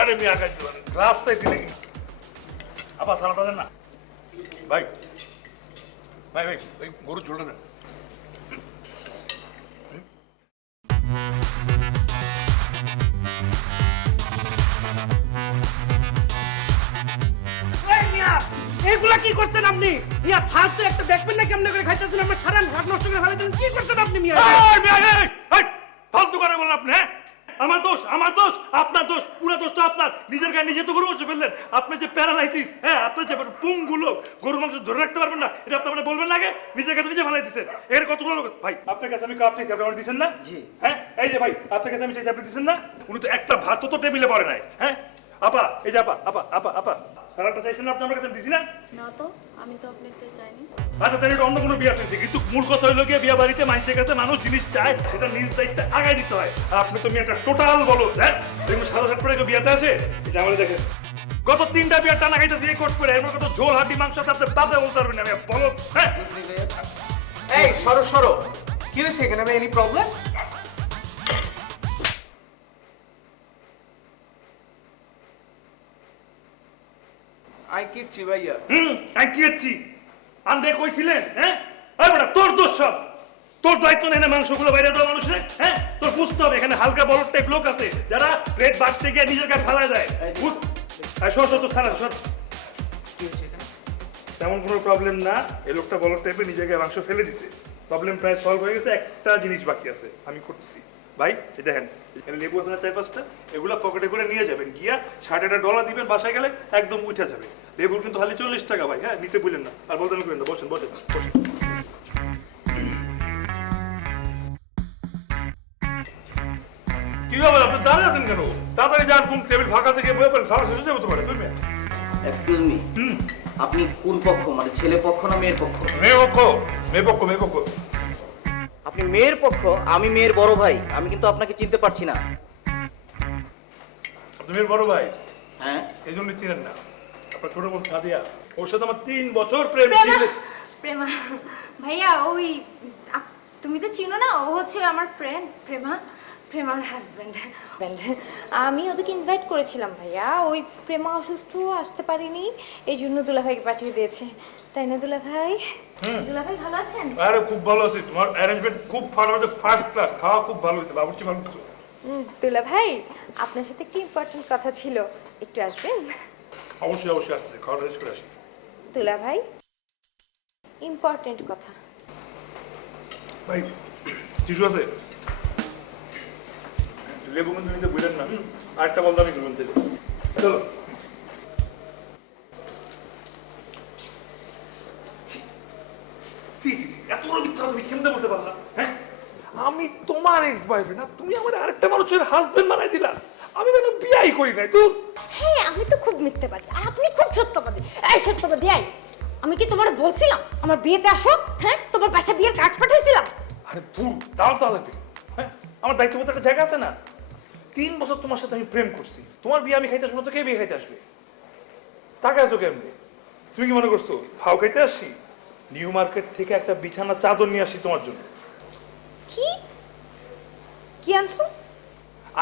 আরে মিয়া খাইতে পারেন রাস্তায় ফেলে কিনা আবার সালাটা দেন না ভাই ভাই ভাই ওই গরুর ঝোলটা দেন এগুলা কি করছেন আপনি? মিয়া ফালতু একটা দেখবেন না কেমনে করে খাইতেছেন, আপনি সারা ভাত নষ্ট করে ফেলে দিলেন। কি করছেন আপনি মিয়া? ফালতু করে বলেন আপনি, হ্যাঁ? আমার দোষ আপনার দোষ, পুরো দোষ তো আপনার। নিজের গায়ে নিজে তো গরু মাংস ফেললেন। আপনি যে প্যারালাইসিস, হ্যাঁ, আপনার যে পঙ্গু লোক, গরু মাংস ধরে রাখতে পারবেন না, এটা আপনি মানে বলবেন না আগে? নিজের কাছে নিজে ফেলাই দিচ্ছেন। এখানে কতগুলো লোক ভাই, আপনার কাছে আমি কাপ চাইছি, আপনি আমার দিচ্ছেন না? জি। হ্যাঁ, এই যে ভাই, আপনার কাছে আমি চাইছি, আপনি দিচ্ছেন না? উনি তো একটা ভাত তো টেবিলে পড়ে নাই, হ্যাঁ? আপা, এই যে আপা সারাটা চাইছেন না, আপনি আমার কাছে দিছি না? না তো, আমি তো আপনাকে চাইনি। আচ্ছা, তাহলে এটা অন্য কোনো বিয়া চাইছে, কিন্তু মূল কথা হইলো গিয়ে বিয়া বাড়িতে মানুষের কাছে মানুষ জিনিস চায়, সেটা নিজ দায়িত্বে আগায় দিতে হয়। আর আপনি তো একটা টোটাল বলো, হ্যাঁ? দেখুন সাদা শার্ট পরে কেউ বিয়াতে আসে, এটা আমাদের দেখেন গত 3টা বিয়ার টানা খাইতেছি এই কোট পরে, এমন কত ঝোল হাড্ডি মাংস আছে আপনি তাতে বলতে পারবেন না, আমি বলো, হ্যাঁ? এই সরো কি হয়েছে এখানে? Any problem? আই কিচ্ছি ভাইয়া। আমি কি হচ্ছি আন্দে কইছিলেন, হ্যাঁ? আরে বেটা তোর দোষ সব, তোর দায়িত্ব নেই না মাংসগুলো বাইরে দেওয়া মানুষের, হ্যাঁ? তোর বুঝতে হবে এখানে হালকা বড় টাইপ লোক আছে যারা পেট বাড়তে গিয়ে নিজের গায়ে ফেলা যায়। সর তো ছাড়া সর। তেমন কোনো প্রবলেম না, এই লোকটা বড় টাইপের নিজের গায়ে মাংস ফেলে দিছে, প্রবলেম প্রায় সলভ হয়ে গেছে। একটা জিনিস বাকি আছে, আমি করতেছি ভাই। এই দেখেন এখানে লেবু আছে না 4-5টা, এগুলা পকেটে করে নিয়ে যাবেন, গিয়া $60 দিবেন, বাসায় গেলে একদম উঠে যাবে। লেবুর কিন্তু খালি 40 টাকা ভাই, হ্যাঁ? নিতে বললেন না আর বলতেন করেন না। বসেন। কি হবে আপনি দাঁড়িয়ে আছেন কেন? তাড়াতাড়ি যান, কোন টেবিল ফাঁকা আছে গিয়ে বয়ে পড়েন, খাওয়া শেষ হয়ে যাবে তো পারে। এক্সকিউজ মি, আপনি কোন পক্ষ, মানে ছেলে পক্ষ না মেয়ের পক্ষ? মেয়ে পক্ষ। আপনি মেয়ের পক্ষ, আমি মেয়ের বড় ভাই। আমি কিন্তু আপনাকে চিনতে পারছি না। আপনি মেয়ের বড় ভাই? হ্যাঁ। এই জন্য চিনেন না? আপনার ছোট বোন সাদিয়া, ওর সাথে আমার 3 বছর প্রেম ছিল। প্রেমা ভাইয়া, ওই তুমি তো চিনো না, ও হচ্ছে আমার ফ্রেন্ড প্রেমার হাজবেন্ড। আমি ওদেরকে ইনভাইট করেছিলাম ভাইয়া, ওই প্রেমা অসুস্থ, আসতে পারিনি, এই জন্য দুলাভাইকে পাঠিয়ে দিয়েছে, তাই না দুলাভাই? দুলাভাই ভালো আছেন? আরে খুব ভালো আছি, তোমার অ্যারেঞ্জমেন্ট খুব ভালো হয়েছে, ফার্স্ট ক্লাস, খাওয়া খুব ভালো হয়েছে, বাবুর্চি ভালো কিছু। দুলাভাই, আপনার সাথে একটি ইম্পর্টেন্ট কথা ছিল, একটু আসবেন? অবশ্যই আসছে, খাওয়া শেষ করে আসি। দুলাভাই, ইম্পর্টেন্ট কথা। ভাই টিস্যু আছে? লেবু কিন্তু নিতে বুঝলেন না, আরেকটা বলতে আমি করবেন থেকে। চলো। এত বড় মিথ্যা তুমি কেমনে বলতে পারলা, হ্যাঁ? আমি তোমার এক্স বয়ফ্রেন্ড, আর তুমি আমার আরেকটা মানুষের হাজবেন্ড বানাই দিলা। আমি কেন বিয়াই করি নাই তুই? হ্যাঁ, আমি তো খুব মিথ্যাবাদী আর আপনি খুব সত্যবাদী। এই সত্যবাদী, আমি কি তোমার বলছিলাম আমার বিয়েতে আসো? হ্যাঁ, তোমার বাসায় বিয়ের কার্ড পাঠাইছিলাম? আরে দূর, দাও তাহলে, হ্যাঁ? আমার দায়িত্ববোধ একটা জায়গা আছে না? 3 বছর তোমার সাথে আমি প্রেম করছি, তোমার বিয়ে আমি খাইতে আসবো না তো কে বিয়ে খাইতে আসবে? টাকা আছো কেমনি? তুমি কি মনে করছো ফাও খাইতে আসি? নিউ মার্কেট থেকে একটা বিছানা চাদর নিয়ে আসি তোমার জন্য। কি কি আনছো?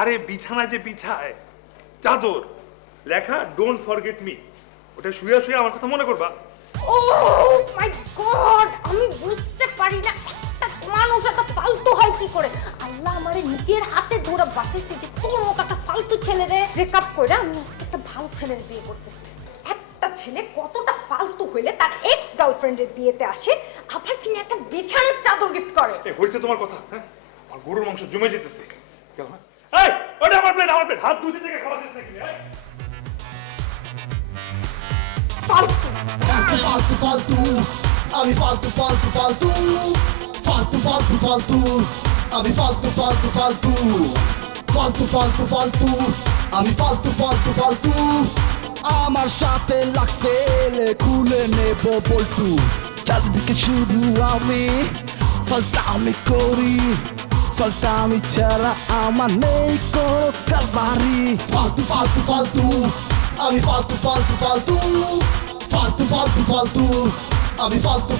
আরে বিছানা যে বিছায় চাদর, লেখা ডোন্ট ফরগেট মি, ওটা শুয়ে শুয়ে আমার কথা মনে করবা। ও মাই গড, আমি বুঝতে পারি না একটা মানুষ এত ফালতু হয় কি করে। আল্লাহ আমারে নিজের হাতে ধরে বাঁচাইছে যে তোর মতো একটা ফালতু ছেলেরে ব্রেকআপ করে আমি আজকে একটা ভালো ছেলের বিয়ে করতেছি। একটা ছেলে কতটা ফালতু হইলে তার এক্স গার্লফ্রেন্ডের বিয়েতে আসে, আবার কিনা একটা বিছানার চাদর গিফট করে। হয়েছে তোমার কথা, হ্যাঁ? আমার গরুর মাংস জমে যেতেছে। এই ওটা আমার প্লেট, হাত ধুতে থেকে খাওয়া শেষ নাকি? ফালতু ফালতু আমি ফালতু আমি ফালতু আমি ফালতু আমার সাথে লাগতে এলে খুলে নেব বল্টু। চারিদিকে শুধু আমি ফালতামি করি, ফালতামি ছাড়া আমার নেই কোনো কারবারি। ফালতু আমি ফালতু আমি ফালতু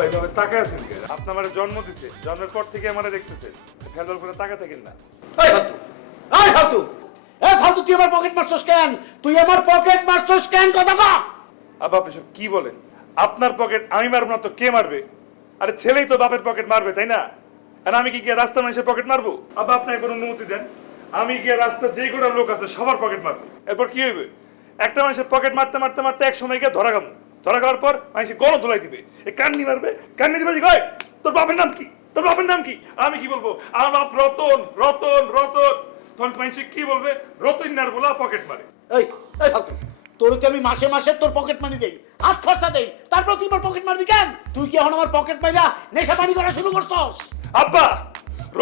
আব্বা এইভাবে তাকায় আছেন কেন? আপনি আমার জন্ম দিছে, জন্মের পর থেকে আমারে দেখতেছেন, ফেলফেল করে তাকা থাকেন না। এই ফালতু, এই ফালতু, এই ফালতু, তুই আমার পকেট মারছস কেন? তুই আমার পকেট মারছস কেন? কথা কও। আব্বা আপনি সব কি বলেন? আপনার পকেট আমি মারবো না তো কে মারবে? আরে ছেলেই তো বাপের পকেট মারবে, তাই না? আর আমি কি গিয়ে রাস্তার মানুষের পকেট মারবো? আব্বা আপনি একবার অনুমতি দেন, আমি গিয়ে রাস্তার যে কটা লোক আছে সবার পকেট মারবো। এরপর কি হইবে? একটা মানুষের পকেট মারতে মারতে মারতে এক সময় গিয়ে ধরা খাবো। ধরা খাওয়ার পর মানুষের গণ ধুলাই দিবে, এই কান্নি মারবে, কান্নি দিবে। কয় তোর বাপের নাম কি? তোর বাপের নাম কি? আমি কি বলবো? আমার বাপ রতন রতন রতন। তখন মানুষে কি বলবে? রতনার বলা পকেট মারে। এই এই ফালতু, তোর তো আমি মাসে মাসে তোর পকেট মানি দেই, হাত খরচা দেই, তারপর তুই আমার পকেট মারবি কেন? তুই কি এখন আমার পকেট মাইরা নেশা পানি করা শুরু করছস? আব্বা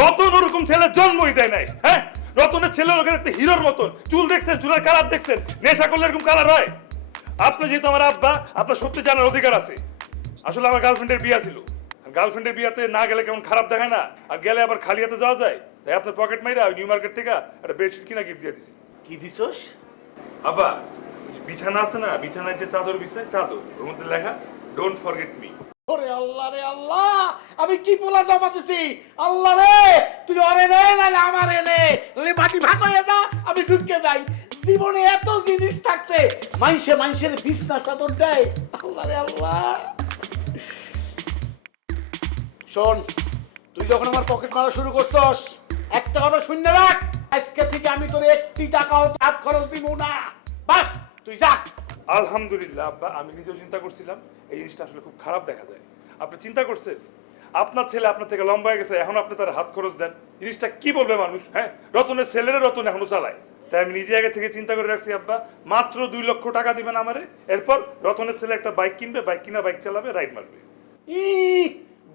রতন ওরকম ছেলে জন্মই দেয় নাই। হ্যাঁ, রতনের ছেলে লোকের একটা হিরোর মতন, চুল দেখছেন, চুলের কালার দেখছেন, নেশা করলে এরকম কালার হয়? আপনি যেহেতু আমার আব্বা, আপনার সত্যি জানার অধিকার আছে। আসলে আমার গার্লফ্রেন্ডের বিয়ে ছিল, গার্লফ্রেন্ডের বিয়াতে না গেলে কেমন খারাপ দেখায় না, আর গেলে আবার খালি হাতে যাওয়া যায়। তাই আপনার পকেট মাইরা নিউ মার্কেট থেকে একটা বেডশিট কিনা গিফট দিয়ে দিছি। কি দিছস? আব্বা বিছানা আছে না, বিছানায় যে চাদর বিছায়, চাদর, ওর মধ্যে লেখা ডোন্ট ফরগেট মি। ওরে আল্লাহ রে আল্লাহ, আমি কি পোলা জমা দিছি? আল্লাহ রে, তুই অরে নে নালে আমার এনে মাটি ভাগ হয়ে যা, আমি ঢুকে যাই। জীবনে এত জিনিস থাকতে মানুষের বিছনা চাদর দেয়। আল্লাহ রে আল্লাহ। শোন, তুই যখন আমার পকেট মারা শুরু করছস, একটা কথা শুনে রাখ, আজকে থেকে আমি তোর 1 টাকাও হাত খরচ দিব না। বাস তুই যা। আলহামদুলিল্লাহ আব্বা, আমি নিজেও চিন্তা করছিলাম এই জিনিসটা আসলে খুব খারাপ দেখা যায়। আপনি চিন্তা করছেন আপনার ছেলে আপনার থেকে লম্বা হয়ে গেছে, এখন আপনি তার হাত খরচ দেন, জিনিসটা কি বলবে মানুষ? হ্যাঁ, রতনের ছেলের রতন এখনো চালায়। তাই আমি নিজে আগে থেকে চিন্তা করে রাখছি আব্বা, মাত্র 2 লক্ষ টাকা দিবেন আমারে, এরপর রতনের ছেলে একটা বাইক কিনবে, বাইক কিনা বাইক চালাবে, রাইড মারবে।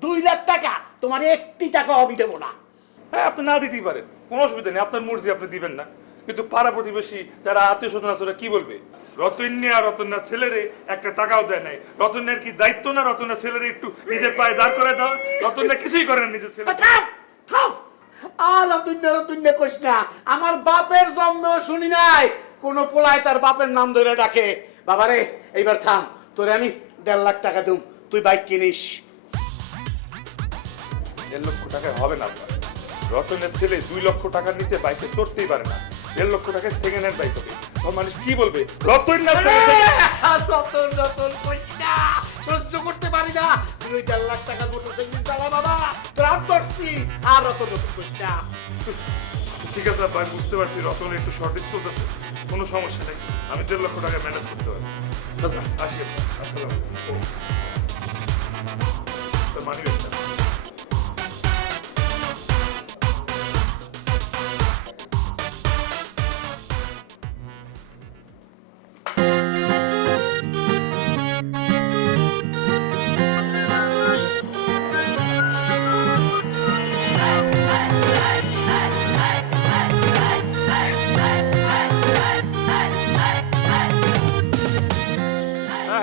2 লাখ টাকা তোমার 1 টাকা আমি দেবো না। হ্যাঁ, আপনি না দিতেই পারেন, কোনো অসুবিধা নেই, আপনার মর্জি, আপনি দিবেন না। কিন্তু পাড়া প্রতিবেশী যারা আত্মীয় স্বজন আছে ওরা কি বলবে? রতন্যা রতন্যার ছেলেরে একটা টাকাও দেয় নাই। রতন্যার কি দায়িত্ব না রতন্যার ছেলেরে একটু নিজের পায়ে দাঁড় করে দাও? রতন্যা কিছুই করে না নিজের ছেলে। থাম থাম, আর রতুন্য কইস না। আমার বাপের জন্ম শুনি নাই কোন পোলায় তার বাপের নাম ধরে ডাকে। বাবারে এইবার থাম, তোরে আমি 1.5 লাখ টাকা দেব, তুই বাইক কিনিস। 1.5 লক্ষ টাকায় হবে না আপনার। রতনের ছেলে 2 লক্ষ টাকার নিচে বাইকে চড়তেই পারে না। 1.5 লক্ষ টাকায় সেকেন্ড হ্যান্ড বাইক হবে। মানুষ কি বলবে? রতন্যার রতন কইস না, সহ্য করতে পারি না। তুই 1.5 লাখ টাকার মোটরসাইকেল চালা বাবা, তোর হাত ধরছি। আর রতন কইস না। ঠিক আছে ভাই, বুঝতে পারছি রতনের একটু শর্টেজ চলতেছে, কোনো সমস্যা নেই, আমি 1.5 লক্ষ টাকা ম্যানেজ করতে পারি। আসি, আসসালাম। মানি ব্যাগটা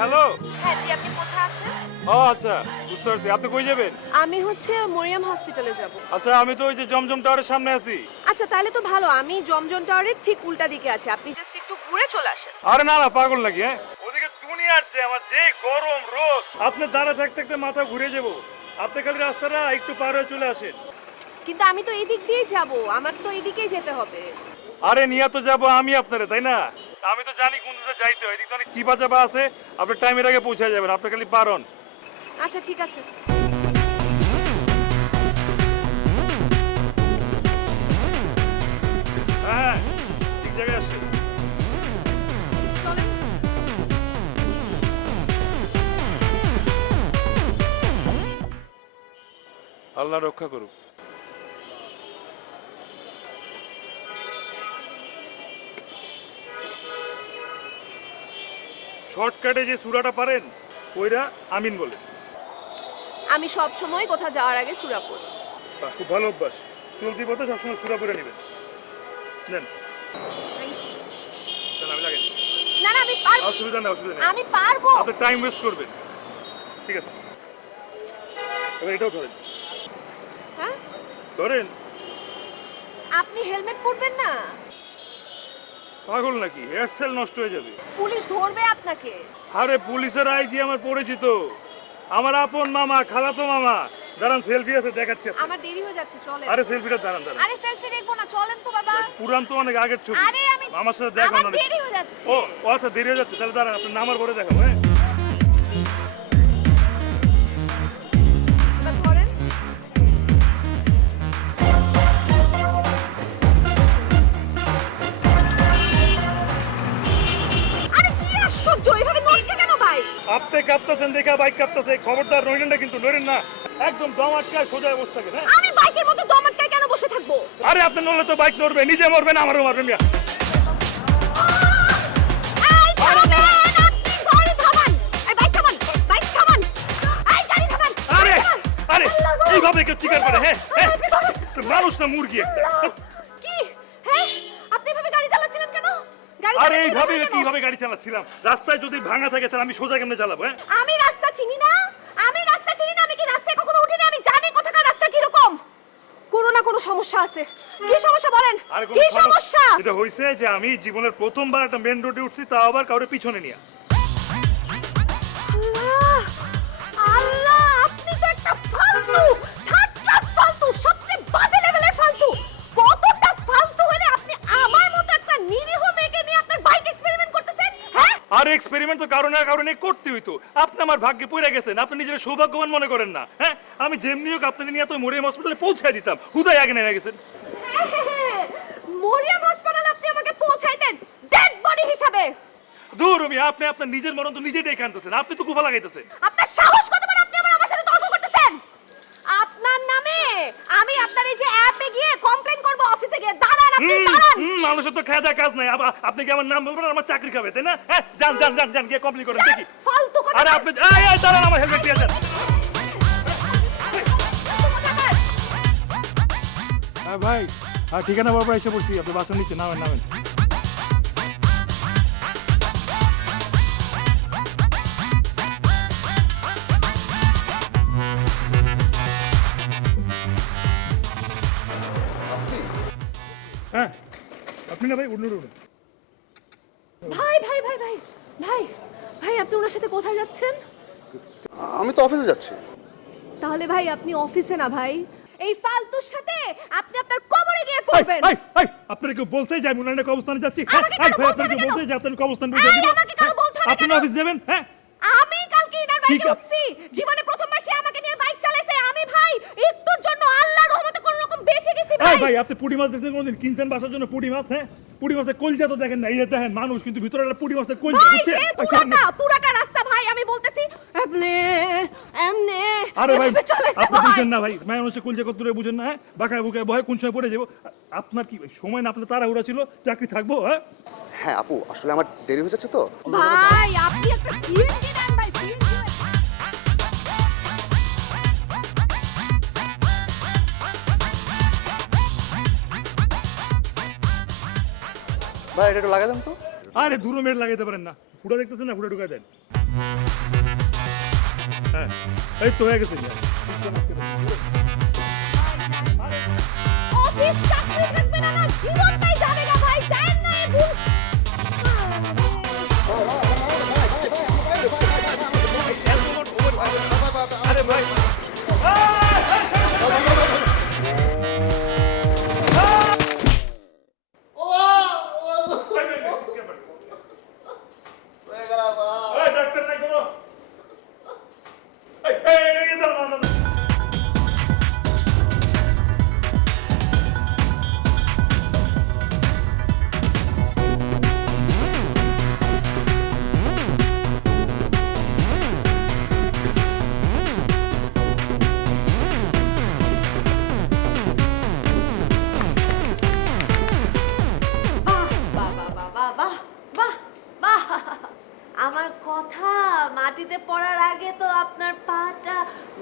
হ্যালো। হ্যাঁ জি, আপনি কোথায় আছেন? ও আচ্ছা, বুঝতে পারছি। আপনি কই যাবেন? আমি হচ্ছে মরিয়াম হসপিটালে যাব। আচ্ছা, আমি তো ওই যে জমজম টাওয়ারের সামনে আছি। আচ্ছা তাহলে তো ভালো, আমি জমজম টাওয়ারের ঠিক উল্টা দিকে আছি, আপনি জাস্ট একটু ঘুরে চলে আসেন। আরে না না, পাগল নাকি? হ্যাঁ, ওদিকে দুনিয়ার যে আমার যে গরম রোদ, আপনি দাঁড়া থাকতে থাকতে মাথা ঘুরে যাব। আপনি খালি রাস্তাটা একটু পার হয়ে চলে আসেন। কিন্তু আমি তো এই দিক দিয়েই যাব, আমার তো এই দিকেই যেতে হবে। আরে নিয়ে তো যাবো আমি আপনারে, তাই না? আমি তো জানি কোন দিকে যাইতে হয়, এদিকে অনেক চিপা চাপা আছে, আপনি টাইমের আগে পৌঁছে যাবেন, আপনি খালি পারন। আচ্ছা ঠিক আছে। হ্যাঁ, ঠিক জায়গায় আসে। চলেন। আল্লাহ রক্ষা করুক। শর্টকাটে যে সূরাটা পারেন ওইরা আমিন বলে। আমি সব সময় কোথাও যাওয়ার আগে সূরা পড়ি। বাহ, খুব ভালো অভ্যাস। চলতি পথে সবসময় সূরা পড়ে নেবেন। নেন, আমি লাগেন। না না আমি পারবো। অসুবিধা নেই, অসুবিধা নেই। আমি পারবো। আপনি টাইম ওয়েস্ট করবেন। ঠিক আছে, এবার এটাও ধরেন। হ্যাঁ, ধরেন। আপনি হেলমেট পরবেন না? পাগল নাকি? হেয়ার সেল নষ্ট হয়ে যাবে। পুলিশ ধরবে আপনাকে। আরে পুলিশের আইজি আমার পরিচিত, আমার আপন মামা, খালাতো মামা। দাঁড়ান, সেলফি আছে, দেখাচ্ছি। আমার দেরি হয়ে যাচ্ছে, চলেন। আরে সেলফিটা দাঁড়ান। আরে সেলফি দেখবো না, চলেন তো বাবা। পুরান তো অনেক আগের ছবি। আরে আমি মামার সাথে দেখা আমার অনেক। দেরি হয়ে যাচ্ছে। ও আচ্ছা, দেরি হয়ে যাচ্ছে, তাহলে দাঁড়ান, আপনার নামার পরে দেখাবো। হ্যাঁ, এবার ধরেন। আরে কি আশ্চর্য, এভাবে নড়ছে কেন ভাই? আপনি কাঁপতেছেন দেখা বাইক কাঁপতেছে, খবরদার নইলেন না কিন্তু, নড়েন না, একদম দম আটকায় সোজা অবস্থাকে। হ্যাঁ, আমি বাইকের মতো দম আটকায় কেন বসে থাকবো? আরে আপনি নড়লে তো বাইক নড়বে, নিজে মরবেন, আমারও মারবেন। মিয়া, এই থামান, আপনি গাড়ি থামান। এই বাইক থামান, বাইক থামান। এই গাড়ি থামান। আরে গাড়ি থামান। আরে আল্লাহ গো। এইভাবে কেউ চিকার করে? হ্যাঁ হ্যাঁ, আপনি ভাবে- মানুষ না মুরগি একটা। কি? হ্যাঁ? আপনি এভাবে গাড়ি চালাচ্ছিলেন কেন? গাড়ি আরে চালাচ্ছিলেন এইভাবে কেন? কিভাবে গাড়ি চালাচ্ছিলাম? রাস্তায় যদি ভাঙা থাকে তাহলে আমি সোজা কেমনে চালাবো? হ্যাঁ, আমি রাস্তা চিনি না। আমি রাস্তা চিনি না। আমি কি রাস্তায় কখনো উঠিনি? আমি জানি কোথাকার রাস্তা কি রকম। কোনো না কোনো সমস্যা আছে। কি সমস্যা বলেন? আর কোনো কি সমস্যা? এটা হইছে যে আমি জীবনের প্রথমবার একটা মেন রোডে উঠছি, তাও আবার কাউরে পিছনে নিয়ে। আল্লাহ! আল্লাহ, আপনি তো একটা ফালতু, থার্ড ক্লাস ফালতু, সবচেয়ে বাজে লেভেলের ফালতু। কতটা ফালতু হলে আপনি আমার মতো একটা নিরীহ মেয়েকে নিয়ে আপনার বাইক এক্সপেরিমেন্ট করতেছেন? হ্যাঁ? আর এক্সপেরিমেন্ট তো কারণে না কারণে করতে হইতো। আপনি আমার ভাগ্যে পড়ে গেছেন, আপনি নিজের সৌভাগ্যবান মনে করেন না। হ্যাঁ, আমি যেমনি হোক আপনাকে নিয়ে তো মরিয়াম হসপিটালে পৌঁছায় দিতাম, হুদাই আগে নেমে গেছেন। মরিয়াম হাসপাতালে আপনি আমাকে পৌঁছাইতেন ডেড বডি হিসাবে। দূর আমি, আপনি আপনার নিজের মরণ তো নিজেই ডেকে আনতেছেন, আপনি তো কুফা লাগাইতেছেন। আপনার সাহস কত বড়, আপনি আমার সাথে তর্ক করতেছেন? আপনার নামে আমি আপনার এই যে অ্যাপে গিয়ে কমপ্লেইন করব, অফিসে গিয়ে। দাঁড়ান, আপনি দাঁড়ান। মানুষের তো খেয়ে দেয় কাজ নাই, আপনি কি আমার নাম বলবেন আর আমার চাকরি খাবে, তাই না? হ্যাঁ, যান যান যান যান, গিয়ে কমপ্লেন করেন দেখি। ফালতু কথা। আরে আপনি দাঁড়ান, আমার হেলমেট দিয়ে যান। হ্যাঁ ভাই, হ্যাঁ ঠিকানা বাবা এসে পড়ছি, আপনি বাসা নিচে নামেন নামেন। হ্যাঁ, আপনি না ভাই, উঠুন উঠুন। ভাই ভাই ভাই ভাই ভাই ভাই, আপনি ওনার সাথে কোথায় যাচ্ছেন? আমি তো অফিসে যাচ্ছি। তাহলে ভাই আপনি অফিসে না ভাই, এই ফালতুর সাথে আপনি আপনার কবরে গিয়ে পড়বেন। আপনার কেউ বলছে যে আমি উনার অবস্থানে যাচ্ছি? আমাকে কেন বলতে আপনার হবে কেউ কেন? বলছে যে আপনার অবস্থান বুঝে দিব? আমাকে কেন বলতে হবে আপনি কেন? অফিস যাবেন? হ্যাঁ, আমি কালকে ইনার ঠিক বাইকে আছে। উঠছি, জীবনে প্রথমবার সে আমাকে নিয়ে বাইক চালাইছে। আমি ভাই একটুর জন্য আল্লাহর রহমতে কোনো রকম বেঁচে গেছি ভাই। ভাই আপনি পুঁটি মাছ দেখছেন কোনদিন? কিনছেন বাসার জন্য পুঁটি মাছ? হ্যাঁ, পুঁটি মাছের কলজা তো দেখেন না, এই যে দেখেন মানুষ, কিন্তু ভিতরে একটা পুঁটি মাছের কলজা, ভাই বুঝছেন? সে পুরাটা রাস্তা ভাই, আমি বলতেছি এমনে এমনে আরে ভাই, এভাবে চালাইছে আপনি ভাই। বুঝেন না ভাই, মায়ের মানুষের কলজা কত দূরে বুঝেন না? হ্যাঁ, বাঁকায় বুকায় ভয় কোন সময় পড়ে যাবো। আপনার কি সময় না, আপনার তাড়াহুড়া ছিল, চাকরি থাকবো? হ্যাঁ, হ্যাঁ আপু, আসলে আমার দেরি হয়ে যাচ্ছে তো। ভাই আপনি একটা সিএনজি দেন ভাই, সিএনজি। ভাই এটা একটু লাগাই দেন তো। আরে দূর মেট লাগাইতে পারেন না, ফুটা দেখতেছেন না, ফুটা ঢুকাই দেন। হ্যাঁ, এই তো হয়ে গেছে। অফিস চাকরি থাকবে না, না জীবনটাই যাবে না ভাই, চান না এই ভুল। আরে ভাই, ডাক্তার নাই কোনো? দাঁড়ান, দাঁড়ান। বাহ বাহ বাহ বাহ বাহ বাহ বাহ বাহ। আমার কথা মাটিতে পড়ার আগে তো আপনার পাটা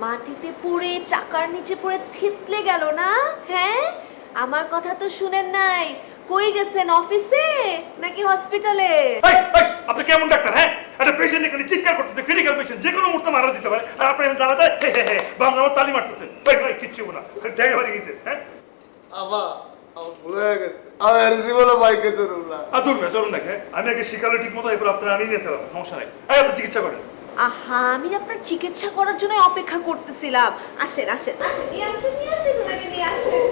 মাটিতে পড়ে চাকার নিচে পড়ে থেতলে গেল না? হ্যাঁ, আমার কথা তো শুনেন নাই। কই গেছেন, অফিসে নাকি হসপিটালে? আপনি কেমন ডাক্তার? হ্যাঁ, একটা পেশেন্ট এখানে চিৎকার করতেছে, ক্রিটিক্যাল পেশেন্ট, যে কোনো মুহূর্তে মারা যেতে পারে, আর আপনি এখানে দাঁড়াতে বাংলা আমার তালি মারতেছেন। ভাই কিচ্ছু না, জায়গা বাড়ি গেছে। হ্যাঁ, আবার আমার ভুল হয়ে গেছে, আমি আর জীবনে বাইকে চড়ুন না। আর চলুন না, হ্যাঁ, আমি আগে শিকালে ঠিক মতো এরপর আপনার আনিয়ে নিয়ে চালাবো, সমস্যা নাই। আপনি চিকিৎসা করেন। আহা, আমি আপনার চিকিৎসা করার জন্য অপেক্ষা করতেছিলাম। আসেন আসেন আসেন, নিয়ে আসেন নিয়ে আসেন, ওনাকে নিয়ে আসেন।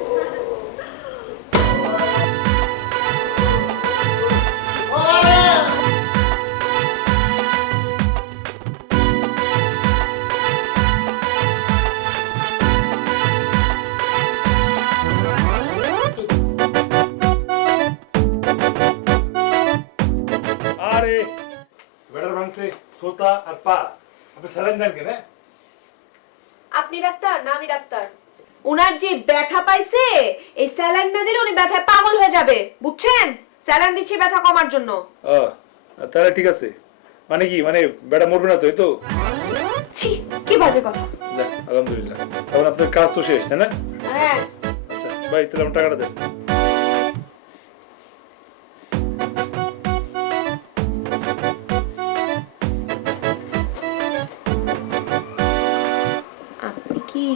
আরে বেটার ভাঙছে সোতা আর পা, আপনি স্যালাইন দেন কেন? আপনি ডাক্তার না আমি ডাক্তার? ওনার যে ব্যথা পাইছে, এই স্যালাইন না দিলে উনি ব্যথায় পাগল হয়ে যাবে, বুঝছেন? স্যালাইন দিচ্ছি ব্যথা কমার জন্য। তাহলে ঠিক আছে। মানে কি, মানে বেটা মরবে না তো? এই তো ছি, কি বাজে কথা। যাক, আলহামদুলিল্লাহ, তাহলে আপনার কাজ তো শেষ, তাই না? হ্যাঁ। আচ্ছা ভাই, তাহলে আমার টাকাটা দেন। আপনি কি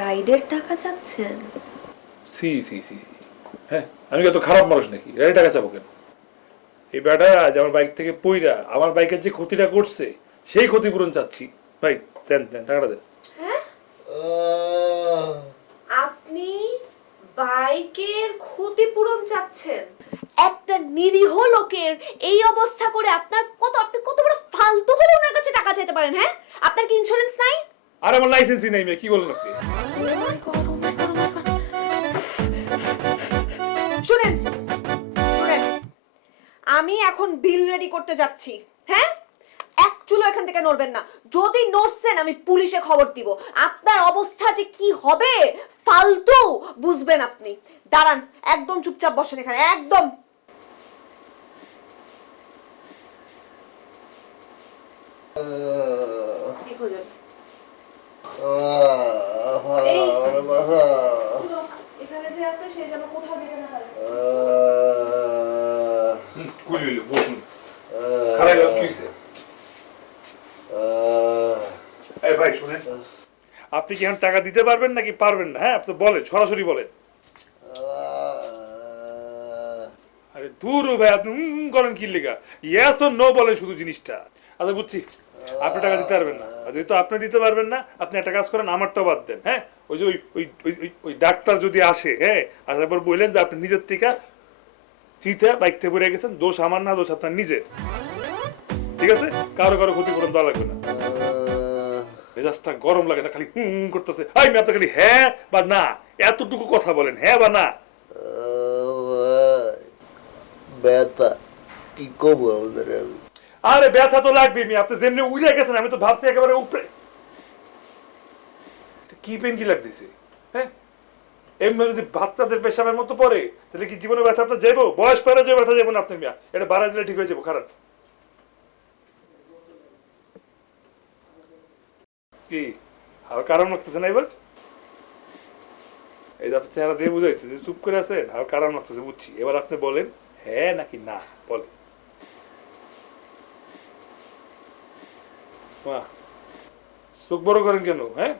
রাইডের টাকা চাচ্ছেন? সি সি সি সি। হ্যাঁ, আমি কি এত খারাপ মানুষ নাকি? রাইডে টাকা চাবো কেন? এই বেটা আজ আমার বাইক থেকে পইরা আমার বাইকের যে ক্ষতিটা করছে, সেই ক্ষতিপূরণ চাচ্ছি। ভাই দেন দেন, টাকাটা দেন। আপনি বাইকের ক্ষতিপূরণ চাচ্ছেন? একটা নিরীহ লোকের এই অবস্থা করে আপনি কত বড় ফালতু হলে ওনার কাছে টাকা চাইতে পারেন? হ্যাঁ, আপনার কি ইন্স্যুরেন্স নাই? আর আমার লাইসেন্সই নাই, মেয়ে কি বলেন আপনি? শুনেন শুনেন, আমি এখন বিল রেডি করতে যাচ্ছি। হ্যাঁ, এক চুলো এখান থেকে নড়বেন না। যদি নড়ছেন আমি পুলিশে খবর দিব। আপনার অবস্থা যে কি হবে ফালতু বুঝবেন আপনি। দাঁড়ান, একদম চুপচাপ বসেন এখানে, একদম। কি খোঁজেন? এই, এখানে যে আছে সে যেন কোথাও দিতে না পারে। বসুন। খারাপ কি হয়েছে? এই ভাই শুনেন, আপনি কি এখন টাকা দিতে পারবেন নাকি পারবেন না? হ্যাঁ, আপনি বলেন, সরাসরি বলেন। আরে দূর ভাই, আপনি করেন কি লেগা? ইয়েস ও নো বলেন শুধু জিনিসটা। আচ্ছা বুঝছি, আপনি টাকা দিতে পারবেন না। আর যেহেতু আপনি দিতে পারবেন না, আপনি একটা কাজ করেন, আমারটাও বাদ দেন। হ্যাঁ, ওই যে ওই ডাক্তার যদি আসে, হ্যাঁ, আসার পর বললেন যে আপনি নিজের থেকে চিঠা বাইক থেকে পড়ে গেছেন, দোষ আমার না, দোষ আপনার নিজের। ঠিক আছে, কারো কারো ক্ষতিপূরণ দেওয়া লাগবে না। মেজাজটা গরম লাগে না, খালি করতেছে। আই আপনি খালি হ্যাঁ বা না, এতটুকু কথা বলেন, হ্যাঁ বা না। ব্যথা কি করবো আমাদের? আরে ব্যথা তো লাগবে, আপনি যেমনি উড়ে গেছেন, আমি তো ভাবছি একেবারে উপরে। কি পেন কি লাগতেছে? হ্যাঁ, এমনি যদি বাচ্চাদের পেশাবের মতো পড়ে, তাহলে কি জীবনে ব্যথা আপনার যাবো? বয়স পরে যে ব্যথা যাবো না আপনার মিয়া, এটা বাড়া দিলে ঠিক হয়ে যাবো। খারাপ কি আর কারণ লাগতেছে না এবার? এই আপনার চেহারা দিয়ে বুঝাইছে যে চুপ করে আছেন, আর কারণ লাগতেছে, বুঝছি। এবার আপনি বলেন হ্যাঁ নাকি না, বলেন। চোখ বড় করেন কেন? হ্যাঁ,